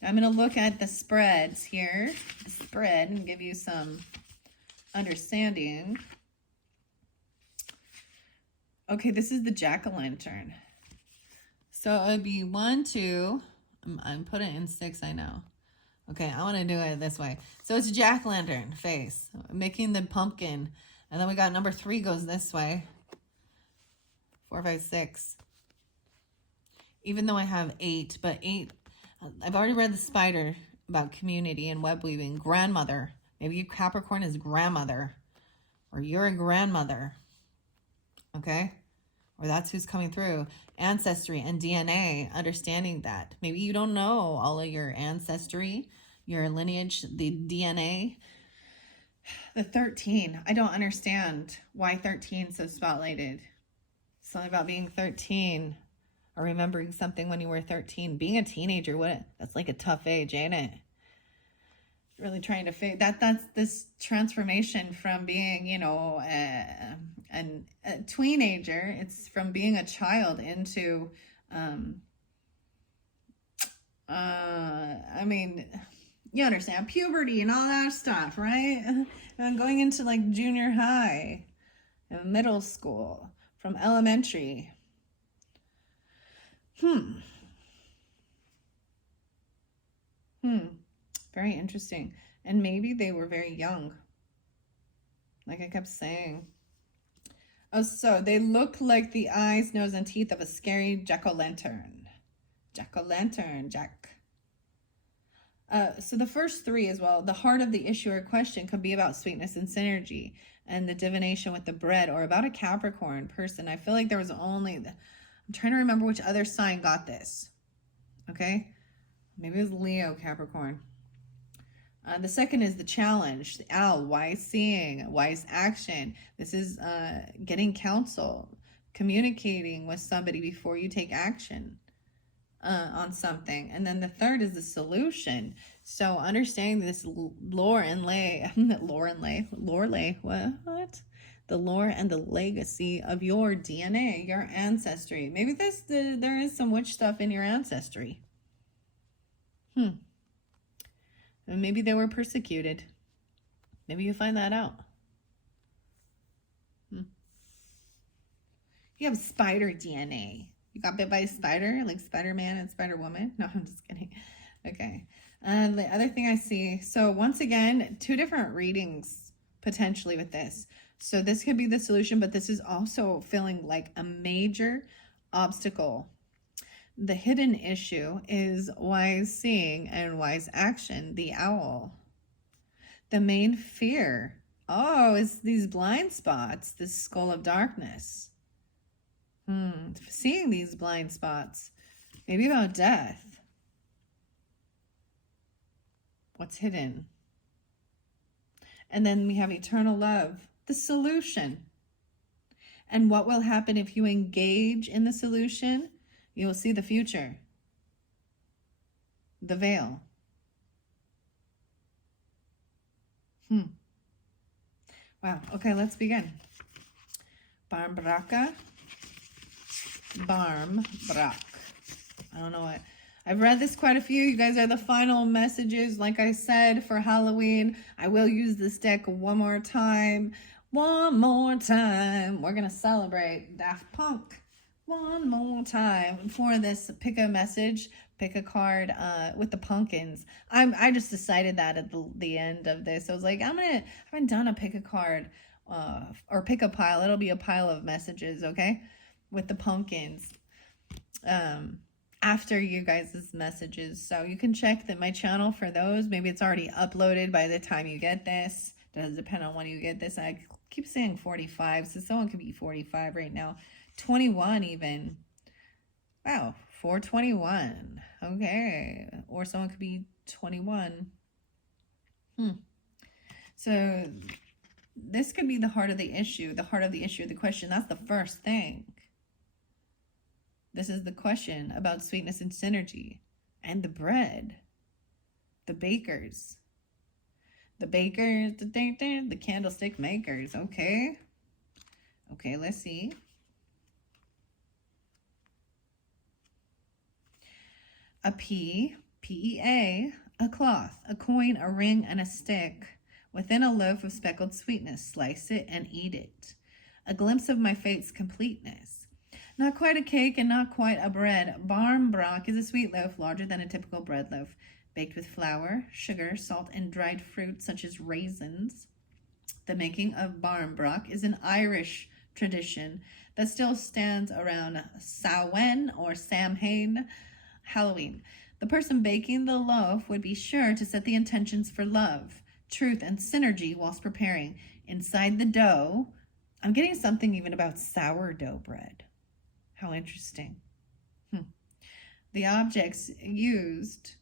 Now I'm going to look at the spreads here. The spread, and give you some understanding. Okay, this is the jack-o'-lantern. So it would be 1, 2. I'm putting it in 6, I know. Okay, I want to do it this way. So it's jack-o'-lantern face, making the pumpkin. And then we got number 3 goes this way. 4, 5, 6. Even though I have 8, but 8, I've already read the spider about community and web weaving. Grandmother. Maybe Capricorn is grandmother. Or you're a grandmother. Okay? Or that's who's coming through. Ancestry and DNA, understanding that. Maybe you don't know all of your ancestry, your lineage, the DNA. The 13. I don't understand why 13 is so spotlighted. Something about being 13 or remembering something when you were 13. Being a teenager, that's like a tough age, ain't it? Really trying to figure that's this transformation from being, you know, a teenager. It's from being a child into I mean, you understand, puberty and all that stuff, right? And going into like junior high and middle school, from elementary. Very interesting. And maybe they were very young. Like I kept saying. Oh, so they look like the eyes, nose, and teeth of a scary jack-o'-lantern. Jack-o'-lantern, Jack. So the first 3 as well. The heart of the issue or question could be about sweetness and synergy. And the divination with the bread. Or about a Capricorn person. I feel like there was only... I'm trying to remember which other sign got this. Okay? Maybe it was Leo, Capricorn. The second is the challenge. The owl, wise seeing, wise action. This is getting counsel, communicating with somebody before you take action on something. And then the third is the solution. So understanding this lore and lay, what? The lore and the legacy of your DNA, your ancestry. Maybe there is some witch stuff in your ancestry. And maybe they were persecuted. Maybe you find that out. You have spider DNA. You got bit by a spider, like Spider-Man and Spider-Woman? No, I'm just kidding. Okay. And the other thing I see, so once again, two different readings potentially with this. So this could be the solution, but this is also feeling like a major obstacle. The hidden issue is wise seeing and wise action, the owl. The main fear, oh, is these blind spots, this skull of darkness. Seeing these blind spots, maybe about death. What's hidden? And then we have eternal love, the solution. And what will happen if you engage in the solution? You will see the future. The veil. Wow. Okay, let's begin. Barmbraka. Barmbrak. I don't know what. I've read this quite a few. You guys are the final messages. Like I said, for Halloween, I will use this deck one more time. One more time. We're going to celebrate Daft Punk. One more time. For this, pick a message, pick a card with the pumpkins. I just decided that at the end of this. I was like, I haven't done a pick a card or pick a pile. It'll be a pile of messages, okay? With the pumpkins. After you guys' messages. So you can check my channel for those. Maybe it's already uploaded by the time you get this. Does depend on when you get this. I keep saying 45, so someone could be 45 right now. 21 even. Wow, 421. Okay. Or someone could be 21. So this could be the heart of the issue. The heart of the issue, the question. That's the first thing. This is the question about sweetness and synergy. And the bread. The bakers. The bakers, the candlestick makers. Okay. Okay, let's see. A P, P-E-A, a cloth, a coin, a ring, and a stick. Within a loaf of speckled sweetness, slice it and eat it. A glimpse of my fate's completeness. Not quite a cake and not quite a bread. Barmbrok is a sweet loaf larger than a typical bread loaf, baked with flour, sugar, salt, and dried fruit such as raisins. The making of barmbrok is an Irish tradition that still stands around Samhain or Samhain Halloween. The person baking the loaf would be sure to set the intentions for love, truth, and synergy whilst preparing. Inside the dough, I'm getting something even about sourdough bread. How interesting. The objects used,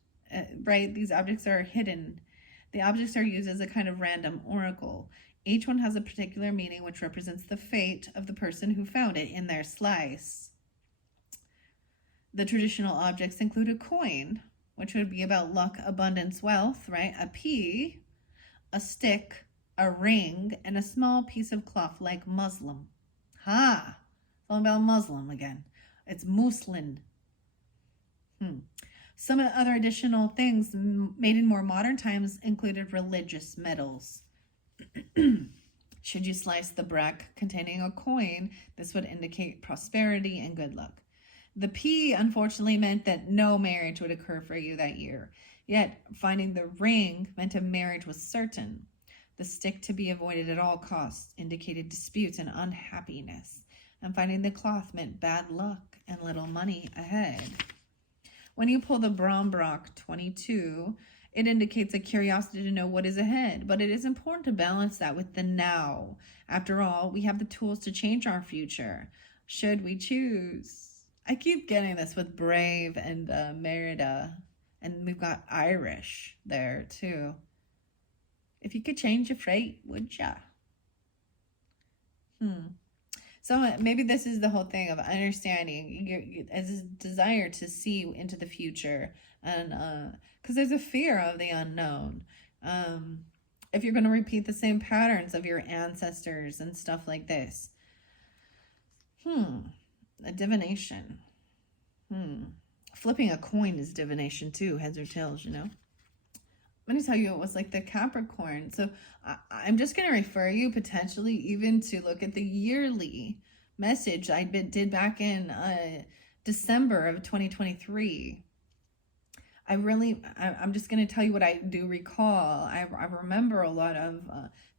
right? These objects are hidden. The objects are used as a kind of random oracle. Each one has a particular meaning which represents the fate of the person who found it in their slice. The traditional objects include a coin, which would be about luck, abundance, wealth, right? A pea, a stick, a ring, and a small piece of cloth like muslin. Ha! It's all about muslin again. It's muslin. Some other additional things made in more modern times included religious medals. Should you slice the brack containing a coin, this would indicate prosperity and good luck. The P, unfortunately, meant that no marriage would occur for you that year. Yet, finding the ring meant a marriage was certain. The stick, to be avoided at all costs, indicated disputes and unhappiness. And finding the cloth meant bad luck and little money ahead. When you pull the Barmbrok 22, it indicates a curiosity to know what is ahead. But it is important to balance that with the now. After all, we have the tools to change our future, should we choose. I keep getting this with Brave and Merida, and we've got Irish there too. If you could change your fate, would ya? So maybe this is the whole thing of understanding as a desire to see into the future, and because there's a fear of the unknown. If you're going to repeat the same patterns of your ancestors and stuff like this. A divination. Flipping a coin is divination too, heads or tails, you know. Let me tell you, it was like the Capricorn. So I'm just going to refer you potentially even to look at the yearly message I did back in December of 2023. I'm just going to tell you what I do recall. I remember a lot of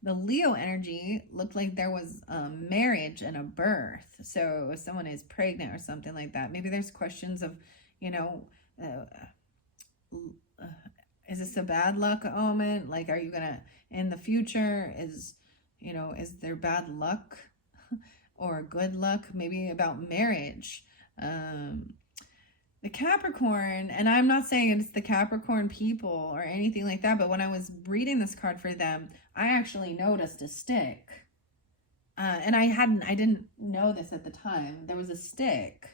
the Leo energy looked like there was marriage and a birth. So if someone is pregnant or something like that, maybe there's questions of, you know, is this a bad luck omen? Like, are you going to, in the future, is there bad luck or good luck? Maybe about marriage. The Capricorn, and I'm not saying it's the Capricorn people or anything like that, but when I was reading this card for them, I actually noticed a stick. And I didn't know this at the time. There was a stick.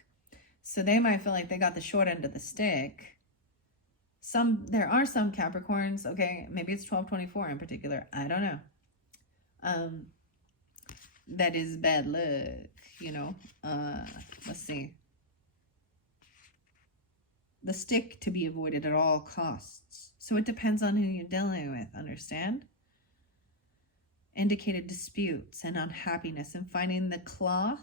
So they might feel like they got the short end of the stick. There are some Capricorns, okay, maybe it's 1224 in particular, I don't know. That is bad luck, you know. Let's see. The stick to be avoided at all costs. So it depends on who you're dealing with, understand? Indicated disputes and unhappiness, and finding the cloth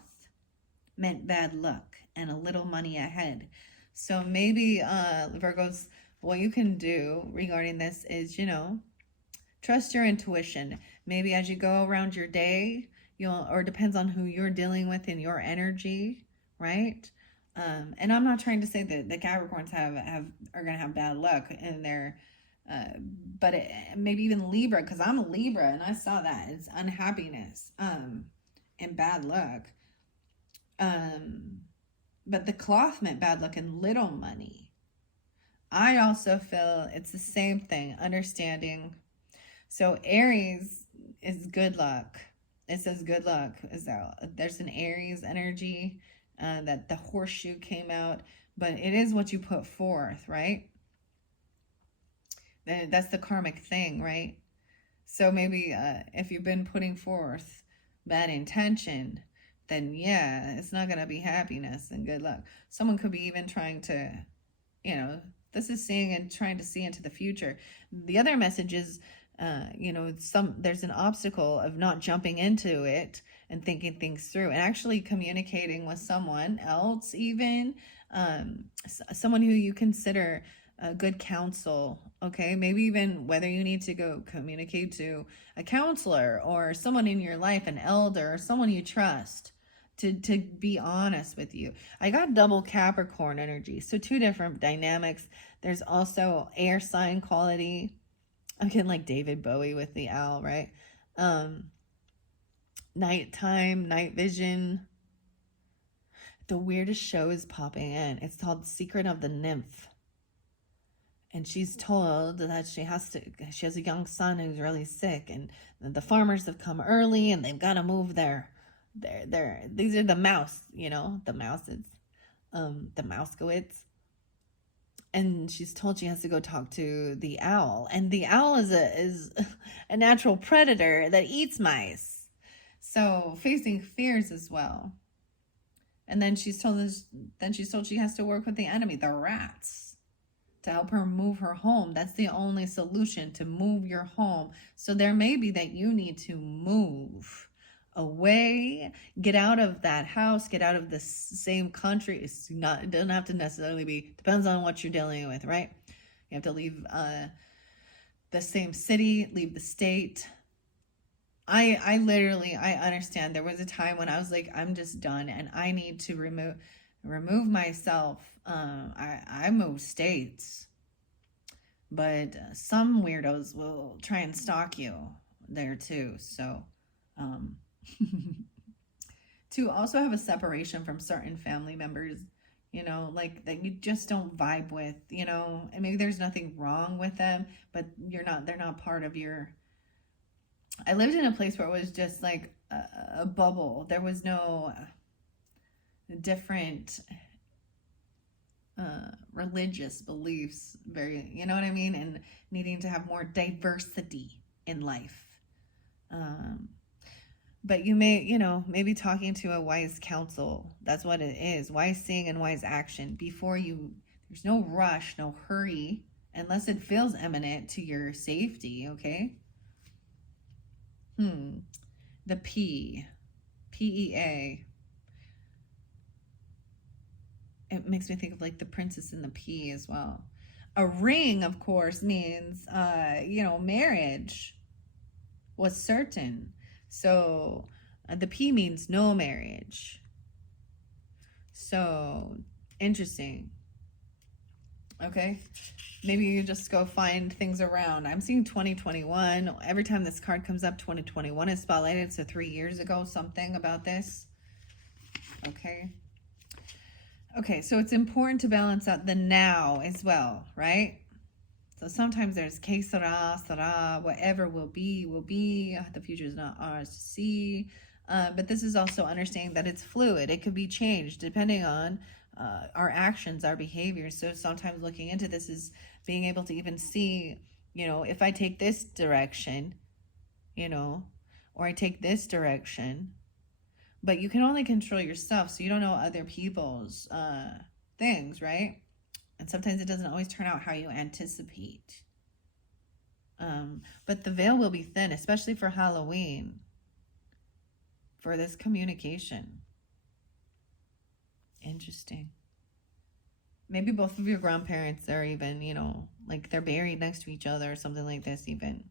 meant bad luck and a little money ahead. So maybe Virgos, what you can do regarding this is, trust your intuition. Maybe as you go around your day, or depends on who you're dealing with in your energy, right? And I'm not trying to say that the Capricorns are going to have bad luck in their, but maybe even Libra, because I'm a Libra and I saw that it's unhappiness, and bad luck. But the cloth meant bad luck and little money. I also feel it's the same thing, understanding. So Aries is good luck. It says good luck. There's an Aries energy. That the horseshoe came out, but it is what you put forth, right? That's the karmic thing, right? So maybe if you've been putting forth bad intention, then yeah, it's not going to be happiness and good luck. Someone could be even trying to, this is seeing and trying to see into the future. The other message is, there's an obstacle of not jumping into it and thinking things through and actually communicating with someone else, even someone who you consider a good counsel. Okay, maybe even whether you need to go communicate to a counselor or someone in your life, an elder, or someone you trust to be honest with you. I got double Capricorn energy, so two different dynamics. There's also air sign quality. I'm getting like David Bowie with the owl, right? Nighttime, night vision. The weirdest show is popping in. It's called Secret of the Nymph. And she's told that she has a young son who's really sick, and the farmers have come early and they've got to move these are the mouse, the mouses, the Mouskowitz. And she's told she has to go talk to the owl. And the owl is a natural predator that eats mice. So facing fears as well. And then she's told she has to work with the enemy, the rats, to help her move her home. That's the only solution, to move your home. So there may be that you need to move away, get out of that house, get out of the same country. It doesn't have to necessarily be, depends on what you're dealing with, right? You have to leave the same city, leave the state. I understand. There was a time when I was like, I'm just done and I need to remove myself. I moved states, but some weirdos will try and stalk you there too. So, to also have a separation from certain family members, like that you just don't vibe with, and maybe there's nothing wrong with them, but they're not part of your. I lived in a place where it was just like a bubble. There was no different religious beliefs, you know what I mean? And needing to have more diversity in life. But you may, maybe talking to a wise counsel. That's what it is. Wise seeing and wise action. There's no rush, no hurry, unless it feels imminent to your safety, okay? The PEA. it makes me think of like the Princess and the Pea as well. A ring, of course, means, marriage was certain. So the P means no marriage. So interesting. Okay. Maybe you just go find things around. I'm seeing 2021. Every time this card comes up, 2021 is spotlighted. So 3 years ago, something about this. Okay. Okay, so it's important to balance out the now as well, right? So sometimes there's que sera, sera, whatever will be, will be. The future is not ours to see. But this is also understanding that it's fluid. It could be changed depending on our actions, our behaviors. So sometimes looking into this is being able to even see, if I take this direction, or I take this direction, but you can only control yourself, so you don't know other people's things, right? And sometimes it doesn't always turn out how you anticipate. But the veil will be thin, especially for Halloween, for this communication. Interesting. Maybe both of your grandparents are even, like they're buried next to each other or something like this, even.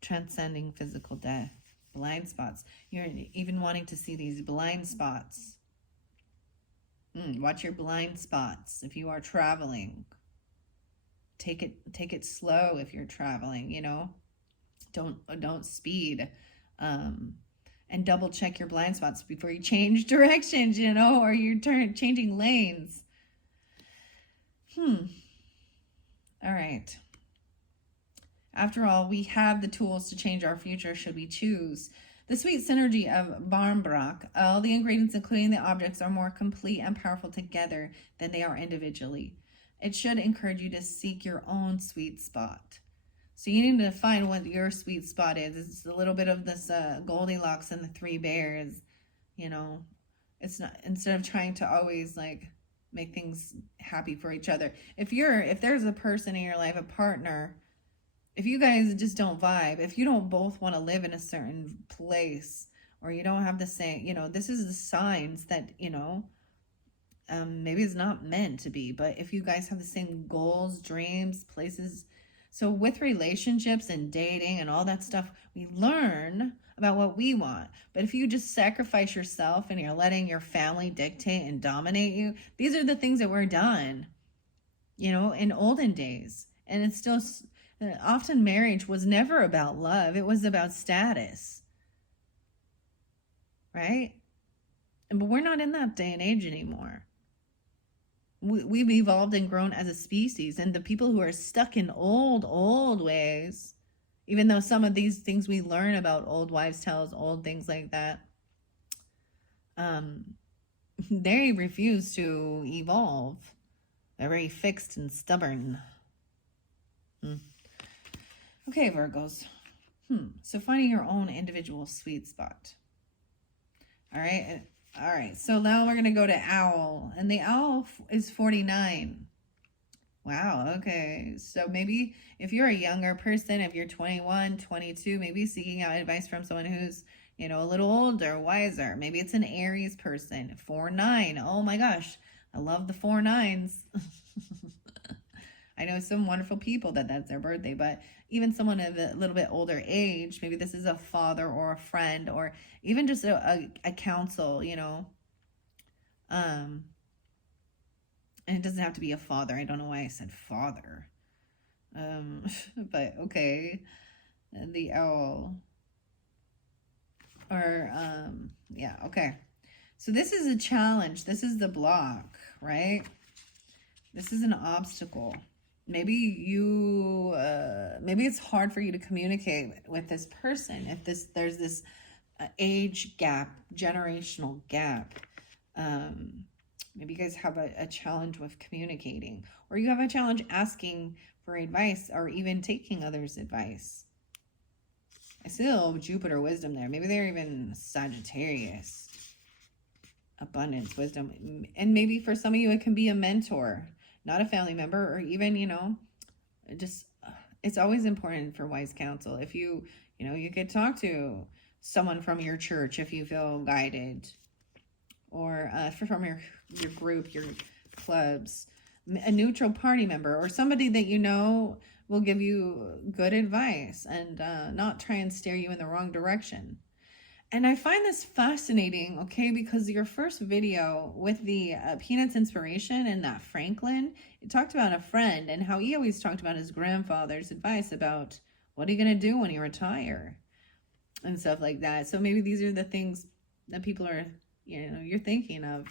Transcending physical death. Blind spots. You're even wanting to see these blind spots. Watch your blind spots if you are traveling. Take it slow if you're traveling, Don't speed. And double check your blind spots before you change directions, or you're changing lanes. All right. After all, we have the tools to change our future should we choose. The sweet synergy of Barmbrock, all the ingredients, including the objects, are more complete and powerful together than they are individually. It should encourage you to seek your own sweet spot. So you need to find what your sweet spot is. It's a little bit of this Goldilocks and the Three Bears, It's not, instead of trying to always like make things happy for each other. If there's a person in your life, a partner, if you guys just don't vibe, if you don't both want to live in a certain place, or you don't have the same, this is the signs that, maybe it's not meant to be. But if you guys have the same goals, dreams, places. So with relationships and dating and all that stuff, we learn about what we want. But if you just sacrifice yourself and you're letting your family dictate and dominate you, these are the things that were done, in olden days. And it's still... Often marriage was never about love. It was about status. Right? But we're not in that day and age anymore. We've evolved and grown as a species. And the people who are stuck in old ways, even though some of these things we learn about old wives' tales, old things like that, they refuse to evolve. They're very fixed and stubborn. Okay, Virgos. So finding your own individual sweet spot. All right. So now we're going to go to Owl. And the Owl is 49. Wow, okay. So maybe if you're a younger person, if you're 21, 22, maybe seeking out advice from someone who's, a little older, wiser. Maybe it's an Aries person. 4-9. Oh my gosh. I love the 4-9s. I know some wonderful people that's their birthday, but even someone of a little bit older age, maybe this is a father or a friend, or even just a counsel, and it doesn't have to be a father. I don't know why I said father. But okay. The Owl. Or, yeah, okay. So this is a challenge. This is the block, right? This is an obstacle. Maybe maybe it's hard for you to communicate with this person. If there's this age gap, generational gap. Maybe you guys have a challenge with communicating, or you have a challenge asking for advice or even taking others' advice. I see a little Jupiter wisdom there. Maybe they're even Sagittarius. Abundance, wisdom. And maybe for some of you, it can be a mentor, not a family member, or even, just, it's always important for wise counsel. If you could talk to someone from your church if you feel guided, or from your group, your clubs, a neutral party member, or somebody that you know will give you good advice and not try and steer you in the wrong direction. And I find this fascinating, okay, because your first video with the Peanuts inspiration and that Franklin, it talked about a friend and how he always talked about his grandfather's advice about what are you going to do when you retire and stuff like that. So maybe these are the things that people are, you're thinking of,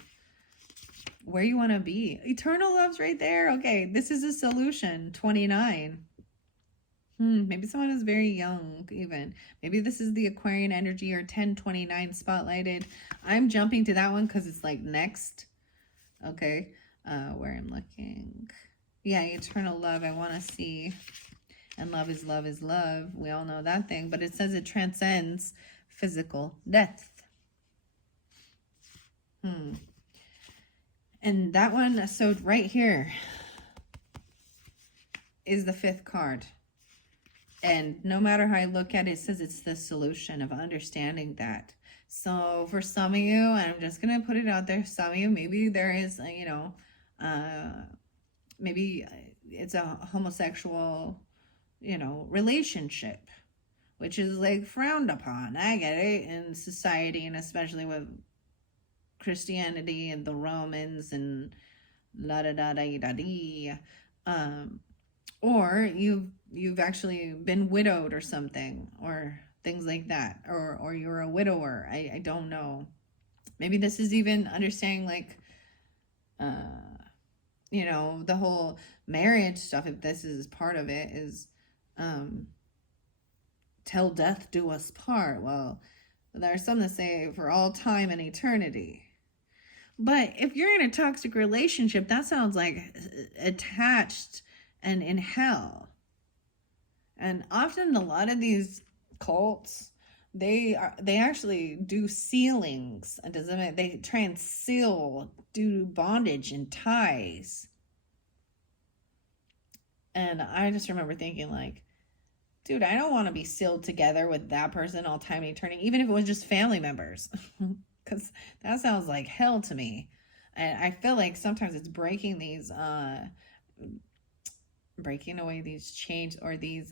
where you want to be. Eternal love's right there. Okay, this is a solution. 29. Maybe someone is very young even. Maybe this is the Aquarian energy, or 1029 spotlighted. I'm jumping to that one because it's like next. Okay, where I'm looking. Yeah, eternal love. I want to see. And love is love is love. We all know that thing. But it says it transcends physical death. And that one, so right here is the 5th card. And no matter how I look at it, it says it's the solution of understanding that. So for some of you, and I'm just going to put it out there, some of you, maybe there is, maybe it's a homosexual, relationship, which is like frowned upon. I get it in society, and especially with Christianity and the Romans and la da da da da dee. Or you've actually been widowed or something, or things like that, or you're a widower. I don't know. Maybe this is even understanding, like, the whole marriage stuff. If this is part of it, is till death do us part. Well, there's some that say for all time and eternity. But if you're in a toxic relationship, that sounds like attached and in hell. And often a lot of these cults, they actually do sealings. They try and seal, do bondage and ties. And I just remember thinking, like, dude, I don't want to be sealed together with that person all time and eternity, even if it was just family members. Because that sounds like hell to me. And I feel like sometimes it's breaking away these chains, or these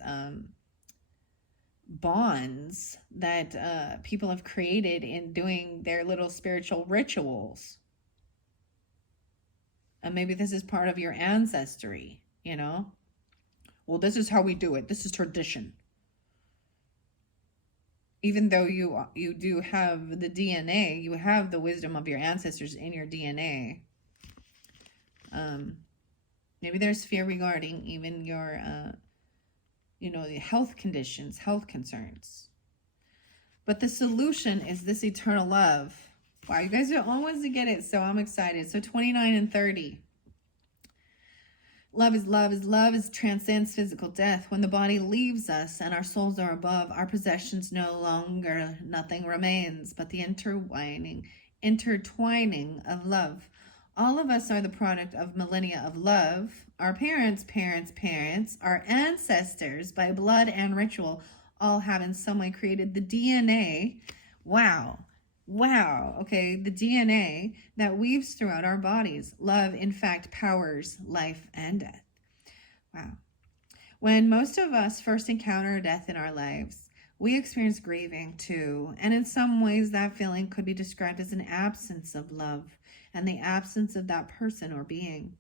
bonds that people have created in doing their little spiritual rituals. And maybe this is part of your ancestry, Well, this is how we do it. This is tradition. Even though you do have the DNA, you have the wisdom of your ancestors in your DNA. Maybe there's fear regarding even your, health conditions, health concerns. But the solution is this eternal love. Wow, you guys are always to get it, so I'm excited. So 29 and 30. Love is love is love is transcends physical death. When the body leaves us and our souls are above, our possessions no longer, nothing remains but the intertwining of love. All of us are the product of millennia of love. Our parents, our ancestors by blood and ritual all have in some way created the DNA. Wow. Okay, the DNA that weaves throughout our bodies. Love, in fact, powers life and death. Wow. When most of us first encounter death in our lives, we experience grieving too. And in some ways, that feeling could be described as an absence of love and the absence of that person or being.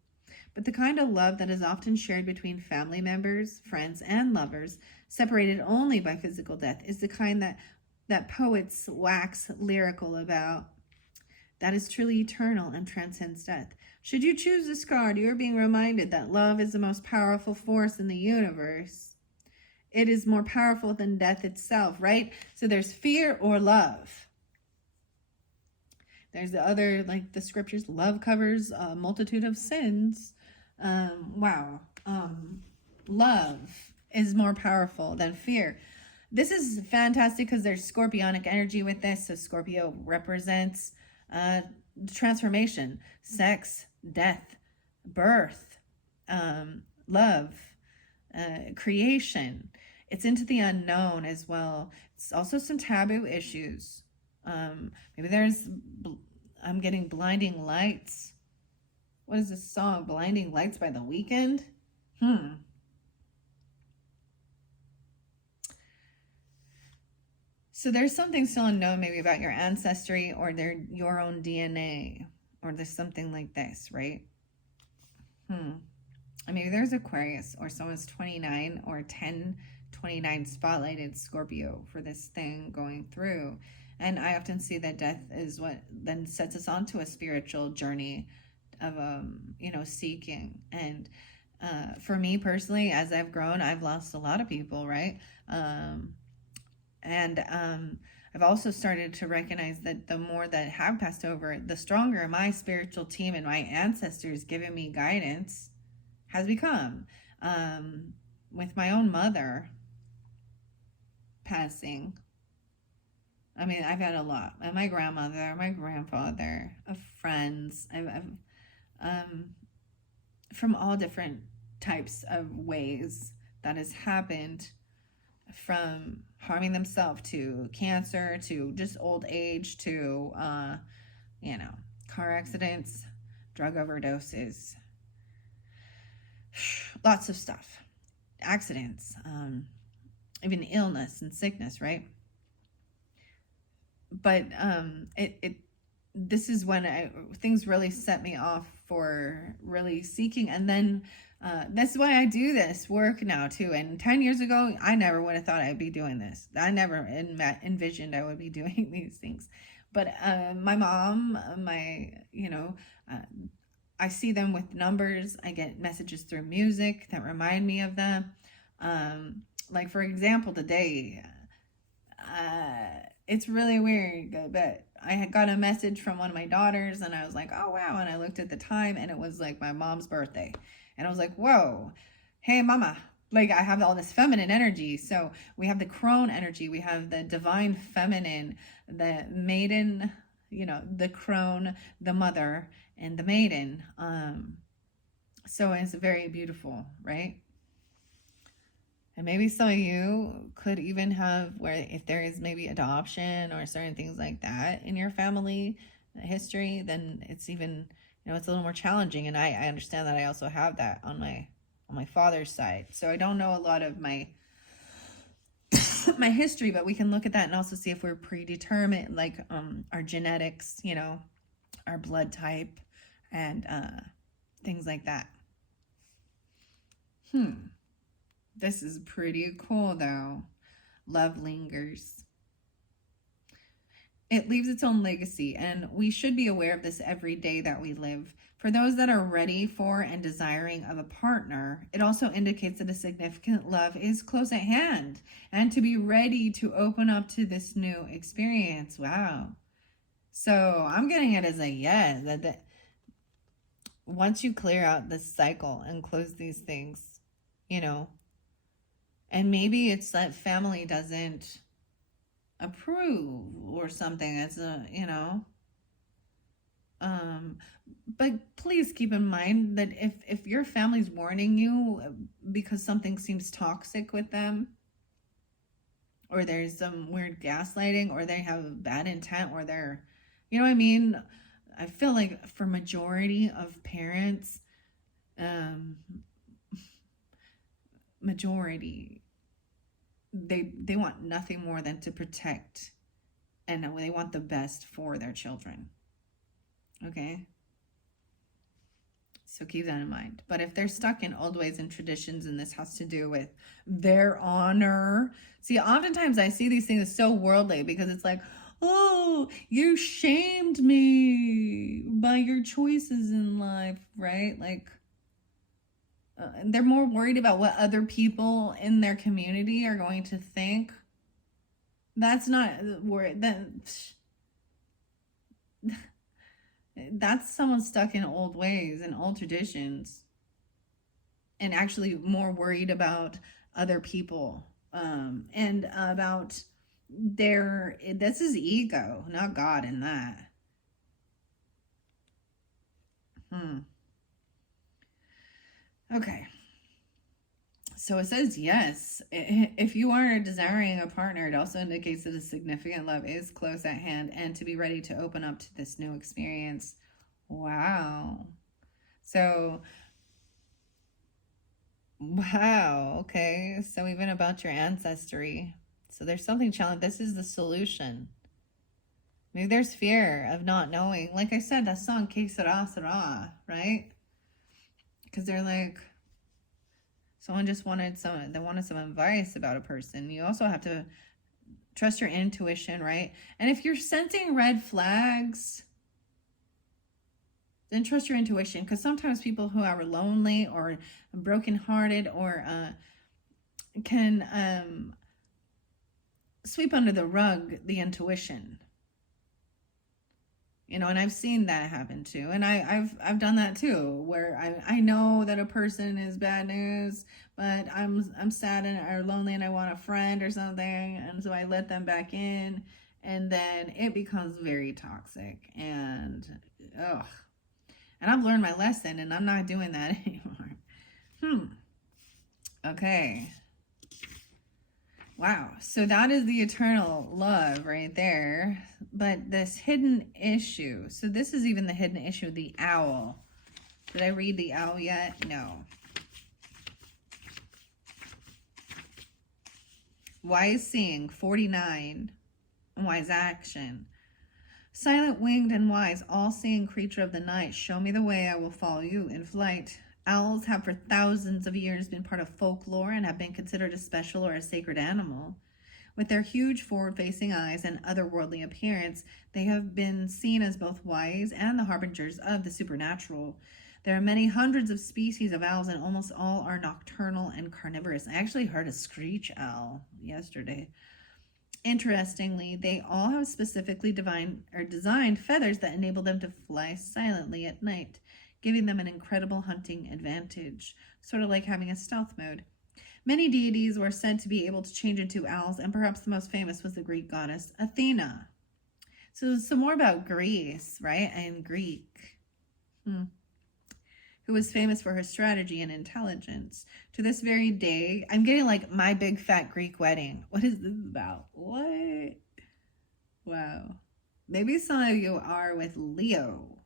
But the kind of love that is often shared between family members, friends, and lovers, separated only by physical death, is the kind that poets wax lyrical about. That is truly eternal and transcends death. Should you choose this card, you are being reminded that love is the most powerful force in the universe. It is more powerful than death itself, right? So there's fear or love. There's the other, like the scriptures, love covers a multitude of sins. Love is more powerful than fear. This is fantastic because there's scorpionic energy with this. So Scorpio represents transformation, sex, death, birth, love, creation. It's into the unknown as well. It's also some taboo issues. Maybe there's I'm getting Blinding Lights. What is this song? Blinding Lights by The Weeknd? So there's something still unknown maybe about your ancestry or your own DNA, or there's something like this, right? Maybe there's Aquarius, or someone's 29 or 1029 spotlighted Scorpio for this thing going through. And I often see that death is what then sets us onto a spiritual journey of seeking. And for me personally, as I've grown, I've lost a lot of people, right? I've also started to recognize that the more that have passed over, the stronger my spiritual team and my ancestors giving me guidance has become. With my own mother passing, I mean, I've had a lot. And my grandmother, my grandfather, of friends. I've from all different types of ways that has happened, from harming themselves to cancer to just old age to, car accidents, drug overdoses, lots of stuff, accidents, even illness and sickness, right? But this is when things really set me off for really seeking. And then that's why I do this work now too. And 10 years ago, I never would have thought I'd be doing this. I never envisioned I would be doing these things. But my mom, I see them with numbers. I get messages through music that remind me of them. Like, for example, today, it's really weird, but I had got a message from one of my daughters, and I was like, oh, wow. And I looked at the time, and it was like my mom's birthday. And I was like, whoa, hey, mama. Like, I have all this feminine energy. So we have the crone energy. We have the divine feminine, the maiden, the crone, the mother, and the maiden. So it's very beautiful, right? And maybe some of you could even have, where if there is maybe adoption or certain things like that in your family history, then it's even, it's a little more challenging. And I understand that I also have that on my father's side. So I don't know a lot of my my history, but we can look at that and also see if we're predetermined, like our genetics, our blood type, and things like that. This is pretty cool, though. Love lingers. It leaves its own legacy, and we should be aware of this every day that we live. For those that are ready for and desiring of a partner, it also indicates that a significant love is close at hand, and to be ready to open up to this new experience. Wow. So I'm getting it as a yes, that once you clear out this cycle and close these things, and maybe it's that family doesn't approve or something. It's but please keep in mind that if your family's warning you because something seems toxic with them, or there's some weird gaslighting, or they have bad intent, or they're, what I mean? I feel like for majority of parents, they want nothing more than to protect, and they want the best for their children. Okay? So keep that in mind. But if they're stuck in old ways and traditions, and this has to do with their honor. See, oftentimes I see these things as so worldly, because it's like, oh, you shamed me by your choices in life, right? Like, they're more worried about what other people in their community are going to think. That's not where that's someone stuck in old ways and old traditions, and actually more worried about other people, and about this is ego, not God in that. Okay. So it says yes. If you are desiring a partner, it also indicates that a significant love is close at hand and to be ready to open up to this new experience. Wow. So, wow. Okay. So even about your ancestry. So there's something challenging. This is the solution. Maybe there's fear of not knowing. Like I said, that song, Que Sera Sera, right? Because they're like, someone just wanted they wanted some advice about a person. You also have to trust your intuition, right? And if you're sensing red flags, then trust your intuition. Because sometimes people who are lonely or brokenhearted or can sweep under the rug the intuition. You know, and I've seen that happen too. And I've done that too, where I know that a person is bad news, but I'm sad and or lonely and I want a friend or something, and so I let them back in, and then it becomes very toxic and ugh. And I've learned my lesson and I'm not doing that anymore. Okay. Wow. So that is the eternal love right there. But this hidden issue. So this is even the hidden issue, the owl. Did I read the owl yet? No. Wise seeing, 49. And wise action. Silent, winged, and wise, all-seeing creature of the night, show me the way, I will follow you in flight. Owls have for thousands of years been part of folklore and have been considered a special or a sacred animal. With their huge forward-facing eyes and otherworldly appearance, they have been seen as both wise and the harbingers of the supernatural. There are many hundreds of species of owls, and almost all are nocturnal and carnivorous. I actually heard a screech owl yesterday. Interestingly, they all have specifically designed feathers that enable them to fly silently at night, giving them an incredible hunting advantage, sort of like having a stealth mode. Many deities were said to be able to change into owls, and perhaps the most famous was the Greek goddess Athena. So some more about Greece, right? And Greek, who was famous for her strategy and intelligence. To this very day, I'm getting like My Big Fat Greek Wedding. What is this about? What? Wow. Maybe some of you are with Leo.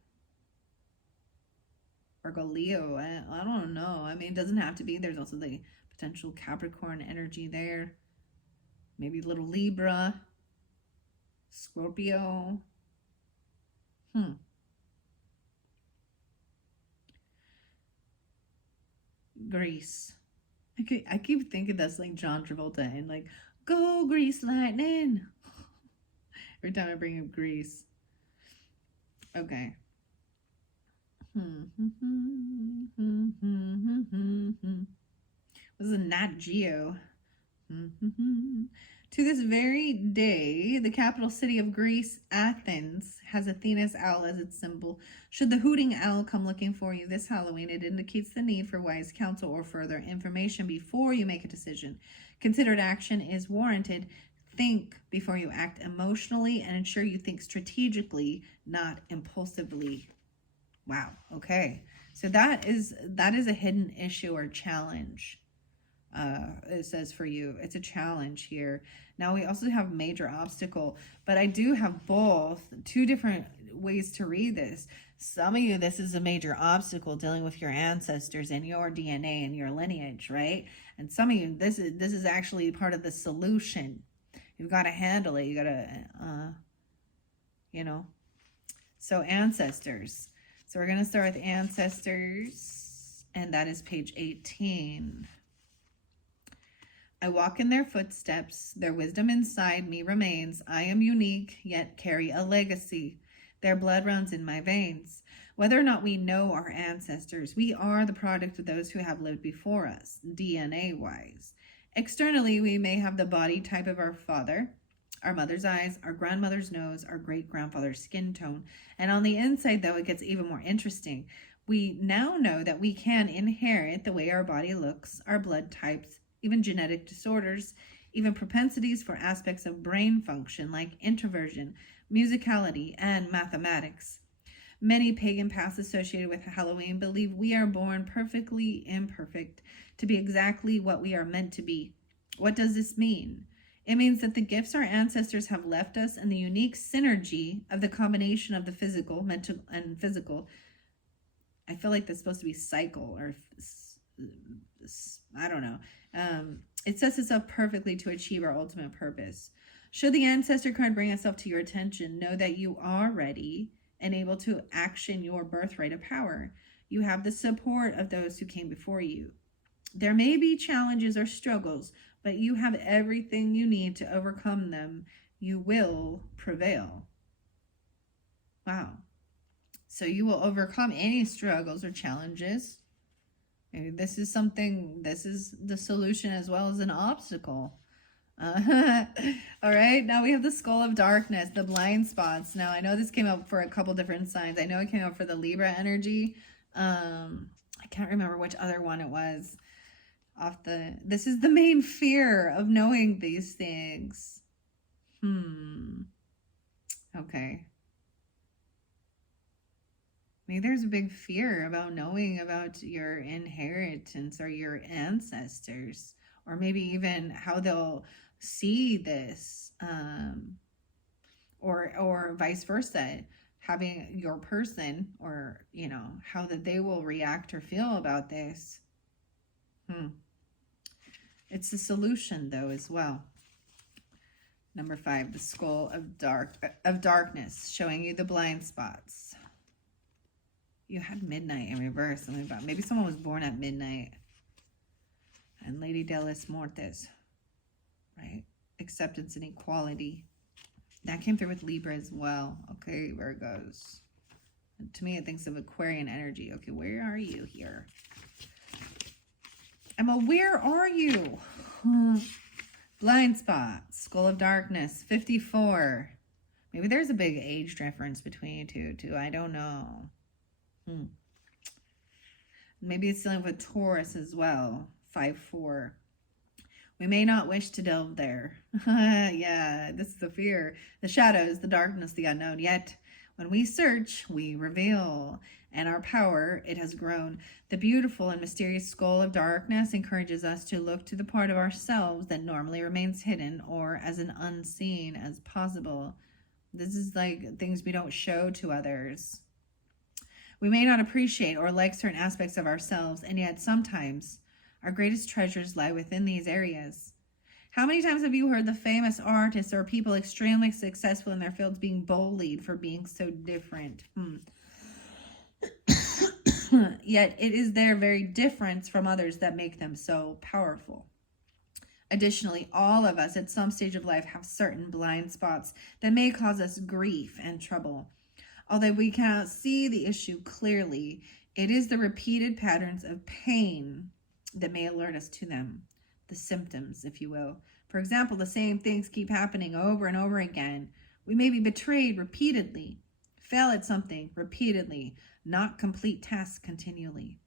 Virgo, Leo. I don't know. I mean, it doesn't have to be. There's also the potential Capricorn energy there. Maybe a little Libra. Scorpio. Greece. I keep thinking that's like John Travolta and like, go Grease Lightning. Every time I bring up Greece. Okay. This is a Nat Geo. To this very day, the capital city of Greece, Athens, has Athena's owl as its symbol. Should the hooting owl come looking for you this Halloween, it indicates the need for wise counsel or further information before you make a decision. Considered action is warranted. Think before you act emotionally and ensure you think strategically, not impulsively. Wow. Okay. So that is a hidden issue or challenge. It says for you, it's a challenge here. Now we also have major obstacle, but I do have two different ways to read this. Some of you, this is a major obstacle dealing with your ancestors and your DNA and your lineage, right? And some of you, this is actually part of the solution. You've got to handle it. You got to, so ancestors. So we're going to start with ancestors, and that is page 18. I walk in their footsteps. Their wisdom inside me remains. I am unique, yet carry a legacy. Their blood runs in my veins. Whether or not we know our ancestors, we are the product of those who have lived before us, DNA-wise. Externally, we may have the body type of our father, our mother's eyes, our grandmother's nose, our great-grandfather's skin tone. And on the inside, though, it gets even more interesting. We now know that we can inherit the way our body looks, our blood types, even genetic disorders, even propensities for aspects of brain function like introversion, musicality, and mathematics. Many pagan paths associated with Halloween believe we are born perfectly imperfect to be exactly what we are meant to be. What does this mean? It means that the gifts our ancestors have left us and the unique synergy of the combination of the physical, mental, and physical. I feel like that's supposed to be cycle or I don't know. It sets us up perfectly to achieve our ultimate purpose. Should the ancestor card bring itself to your attention, know that you are ready and able to action your birthright of power. You have the support of those who came before you. There may be challenges or struggles, but you have everything you need to overcome them. You will prevail. Wow. So you will overcome any struggles or challenges. Maybe this is the solution as well as an obstacle. All right, now we have the skull of darkness, the blind spots. Now I know this came up for a couple different signs. I know it came up for the Libra energy. I can't remember which other one it was. This is the main fear of knowing these things. Okay. Maybe there's a big fear about knowing about your inheritance or your ancestors, or maybe even how they'll see this, or vice versa, having your person, or how that they will react or feel about this. It's a solution though as well. Number 5, the skull of darkness, showing you the blind spots. You had midnight in reverse. Maybe someone was born at midnight. And Lady Delis Mortis, right? Acceptance and equality. That came through with Libra as well. Okay, Virgos. And to me, it thinks of Aquarian energy. Okay, where are you here? Emma, where are you? Blind spot. Skull of darkness. 54. Maybe there's a big age difference between you two, too. I don't know. Maybe it's dealing with Taurus as well. 5-4. We may not wish to delve there. Yeah, this is the fear. The shadows, the darkness, the unknown. Yet, when we search, we reveal. And our power, it has grown. The beautiful and mysterious skull of darkness encourages us to look to the part of ourselves that normally remains hidden or as an unseen as possible. This is like things we don't show to others. We may not appreciate or like certain aspects of ourselves, and yet sometimes our greatest treasures lie within these areas. How many times have you heard the famous artists or people extremely successful in their fields being bullied for being so different? Yet it is their very difference from others that make them so powerful. Additionally, all of us at some stage of life have certain blind spots that may cause us grief and trouble. Although we cannot see the issue clearly, it is the repeated patterns of pain that may alert us to them, the symptoms, if you will. For example, the same things keep happening over and over again. We may be betrayed repeatedly, fail at something repeatedly, not complete tasks continually.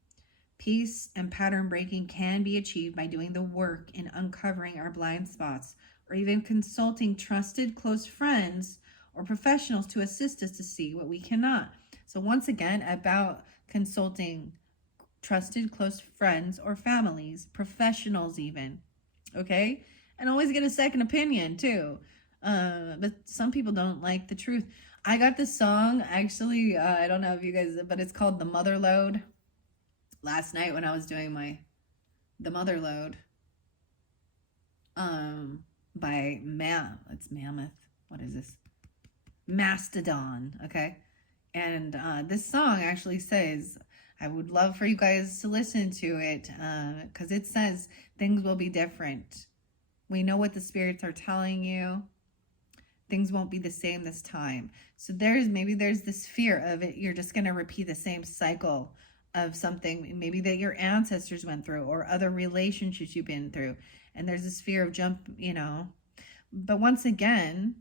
Peace and pattern breaking can be achieved by doing the work in uncovering our blind spots, or even consulting trusted close friends or professionals to assist us to see what we cannot. So once again, about consulting trusted close friends or families, professionals even, okay? And always get a second opinion too. But some people don't like the truth. I got this song, actually, I don't know if you guys, but it's called The Mother Lode. Last night when I was doing The Mother Lode, by it's Mammoth. What is this? Mastodon, okay? And this song actually says, I would love for you guys to listen to it, because it says things will be different. We know what the spirits are telling you. Things won't be the same this time. So maybe there's this fear of it. You're just going to repeat the same cycle of something maybe that your ancestors went through or other relationships you've been through. And there's this fear of But once again,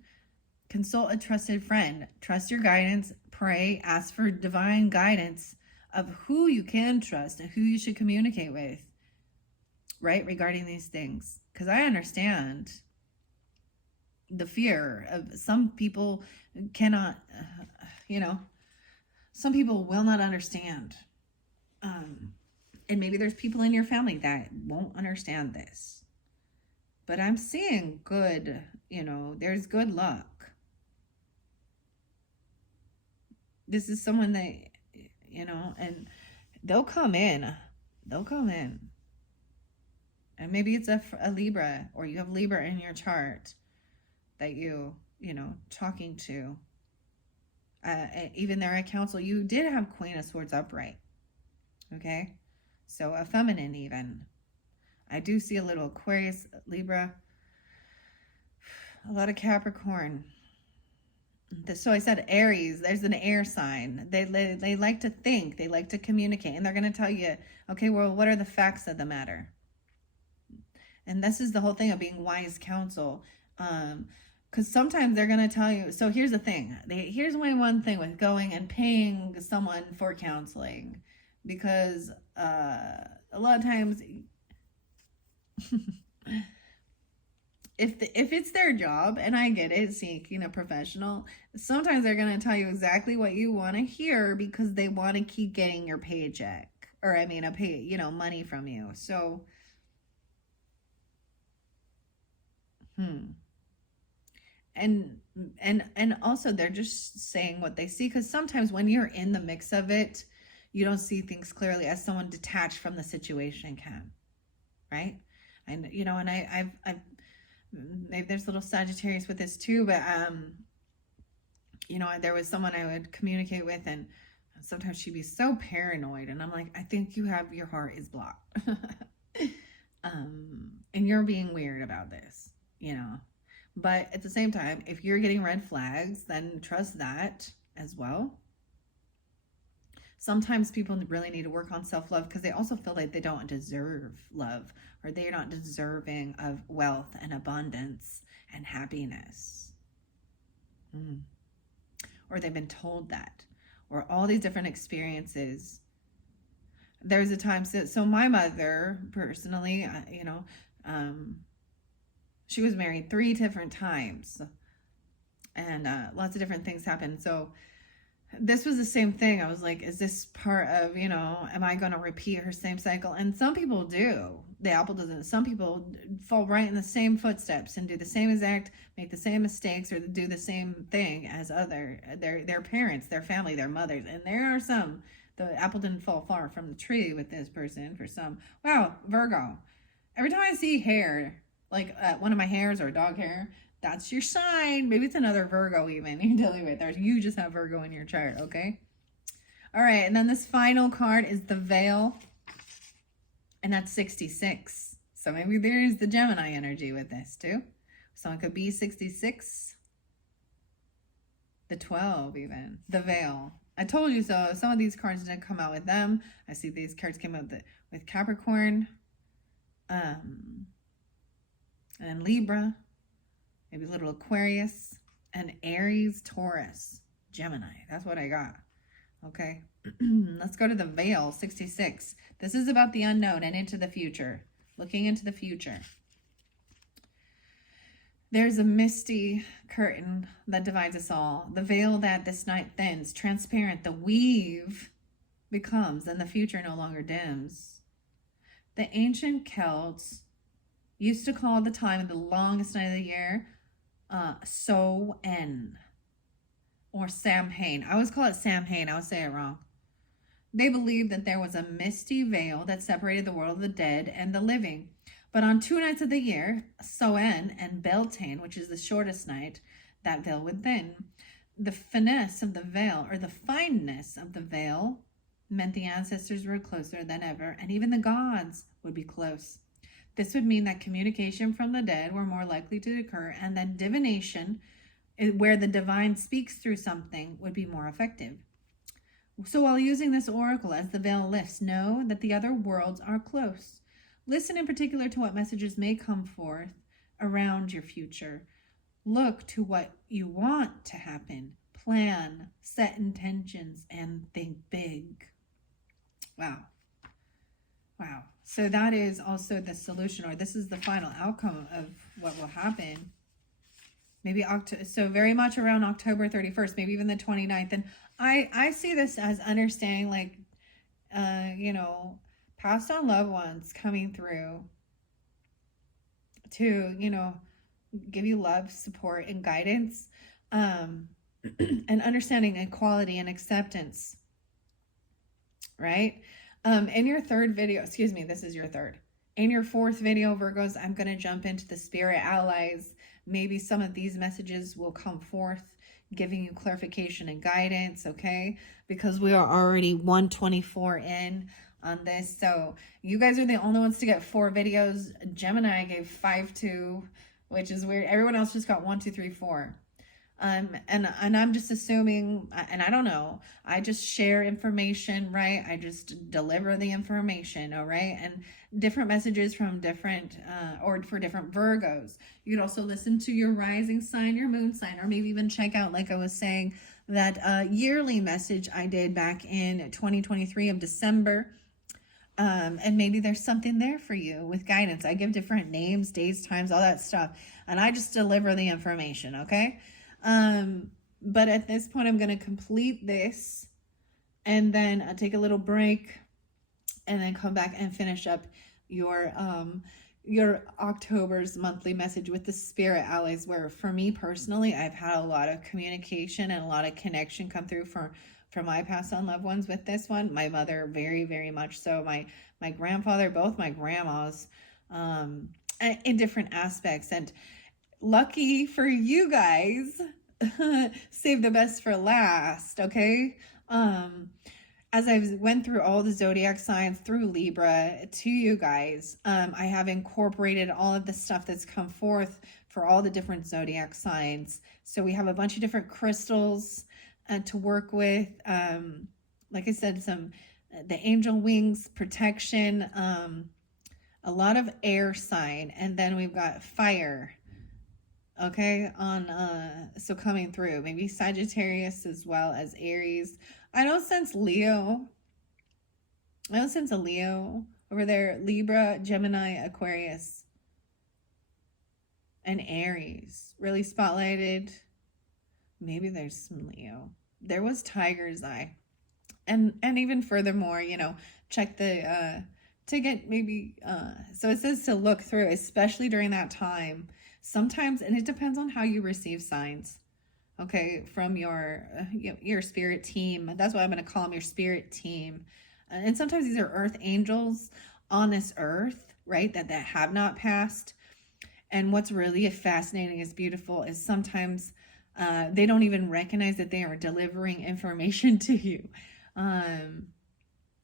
consult a trusted friend. Trust your guidance. Pray. Ask for divine guidance of who you can trust and who you should communicate with, right, regarding these things. Because I understand the fear of some people cannot, some people will not understand. And maybe there's people in your family that won't understand this. But I'm seeing good, there's good luck. This is someone that, and they'll come in. They'll come in. And maybe it's a Libra, or you have Libra in your chart that talking to. Even there at counsel, you did have Queen of Swords upright. Okay? So a feminine even. I do see a little Aquarius, Libra, a lot of Capricorn. So I said Aries, there's an air sign. They like to think, they like to communicate, and they're going to tell you, okay, well, what are the facts of the matter? And this is the whole thing of being wise counsel. Because sometimes they're going to tell you, so here's the thing. Here's one thing with going and paying someone for counseling. Because a lot of times, if it's their job, and I get it, seeking a professional, sometimes they're going to tell you exactly what you want to hear because they want to keep getting your paycheck. Or, money from you. So, And also they're just saying what they see, because sometimes when you're in the mix of it, you don't see things clearly as someone detached from the situation can, right? And and I've maybe there's little Sagittarius with this too, but there was someone I would communicate with, and sometimes she'd be so paranoid, and I'm like, I think your heart is blocked. And you're being weird about this, But at the same time, if you're getting red flags, then trust that as well. Sometimes people really need to work on self-love because they also feel like they don't deserve love, or they're not deserving of wealth and abundance and happiness. Or they've been told that, or all these different experiences. There's a time, so my mother personally, she was married 3 different times, and lots of different things happened. So this was the same thing. I was like, is this part of, am I going to repeat her same cycle? And some people do. The apple doesn't. Some people fall right in the same footsteps and do the same exact, make the same mistakes, or do the same thing as their parents, their family, their mothers. And there are some, the apple didn't fall far from the tree with this person for some. Wow, Virgo. Every time I see hair, like one of my hairs or dog hair, that's your sign. Maybe it's another Virgo even you're dealing with. You just have Virgo in your chart, okay? All right, and then this final card is the Veil, and that's 66. So maybe there's the Gemini energy with this too. So it could be 66, the 12 even, the Veil. I told you so. Some of these cards didn't come out with them. I see these cards came out with Capricorn, and Libra, maybe a little Aquarius, and Aries, Taurus, Gemini. That's what I got. Okay. Let's go to the Veil, 66. This is about the unknown and into the future. Looking into the future. There's a misty curtain that divides us all. The veil that this night thins, transparent, the weave becomes, and the future no longer dims. The ancient Celts used to call the time of the longest night of the year So-en, or Samhain. I always call it Samhain. I would say it wrong. They believed that there was a misty veil that separated the world of the dead and the living. But on 2 nights of the year, So-en and Beltane, which is the shortest night, that veil would thin. The finesse of the veil, or the fineness of the veil, meant the ancestors were closer than ever, and even the gods would be close. This would mean that communication from the dead were more likely to occur, and that divination, where the divine speaks through something, would be more effective. So while using this oracle as the veil lifts, know that the other worlds are close. Listen in particular to what messages may come forth around your future. Look to what you want to happen. Plan, set intentions, and think big. Wow. Wow. So that is also the solution, or this is the final outcome of what will happen. maybe so very much around October 31st, maybe even the 29th. And I see this as understanding, like, you know, passed on loved ones coming through to, you know, give you love, support, and guidance, and understanding equality and acceptance, right? In your third video, excuse me, this is your third. In your fourth video, Virgos, I'm going to jump into the spirit allies. Maybe some of these messages will come forth, giving you clarification and guidance, okay? Because we are already 124 in on this. So you guys are the only ones to get 4 videos. Gemini gave 5 to, which is weird. Everyone else just got 1, 2, 3, 4. And I'm just assuming, and I don't know, I just share information, right? I just deliver the information, all right? And different messages from different, or for different Virgos. You could also listen to your rising sign, your moon sign, or maybe even check out, like I was saying, that yearly message I did back in 2023 of December. And maybe there's something there for you with guidance. I give different names, days, times, all that stuff. And I just deliver the information, okay? But at this point, I'm going to complete this and then I'll take a little break and then come back and finish up your October's monthly message with the spirit allies, where for me personally, I've had a lot of communication and a lot of connection come through from my past on loved ones with this one. My mother, very, very much so. My grandfather, both my grandmas, in different aspects. And lucky for you guys, save the best for last, okay? As I went through all the zodiac signs through Libra to you guys, I have incorporated all of the stuff that's come forth for all the different zodiac signs. So we have a bunch of different crystals to work with. Like I said, the angel wings, protection, a lot of air sign, and then we've got fire. Okay, so coming through, maybe Sagittarius as well as Aries. I don't sense Leo. I don't sense a Leo over there. Libra, Gemini, Aquarius, and Aries. Really spotlighted. Maybe there's some Leo. There was Tiger's Eye. And even furthermore, you know, check the, to get maybe, so it says to look through, especially during that time. Sometimes, and it depends on how you receive signs, okay, from your spirit team. That's why I'm going to call them your spirit team. And sometimes these are earth angels on this earth, right, that have not passed. And what's really fascinating is beautiful is sometimes they don't even recognize that they are delivering information to you.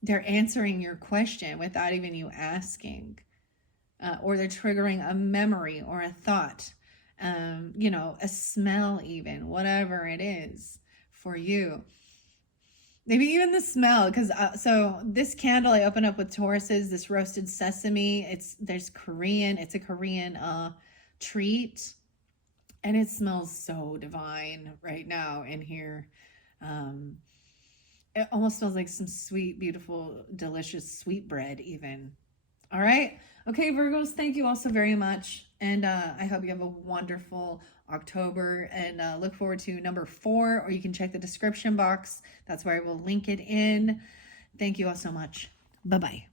They're answering your question without even you asking. Or they're triggering a memory or a thought, you know, a smell even, whatever it is for you. Maybe even the smell, because so this candle I open up with Tauruses, this roasted sesame, it's a Korean treat, and it smells so divine right now in here. It almost smells like some sweet, beautiful, delicious sweet bread even. All right. Okay, Virgos, thank you all so very much. And I hope you have a wonderful October, and look forward to number 4, or you can check the description box. That's where I will link it in. Thank you all so much. Bye-bye.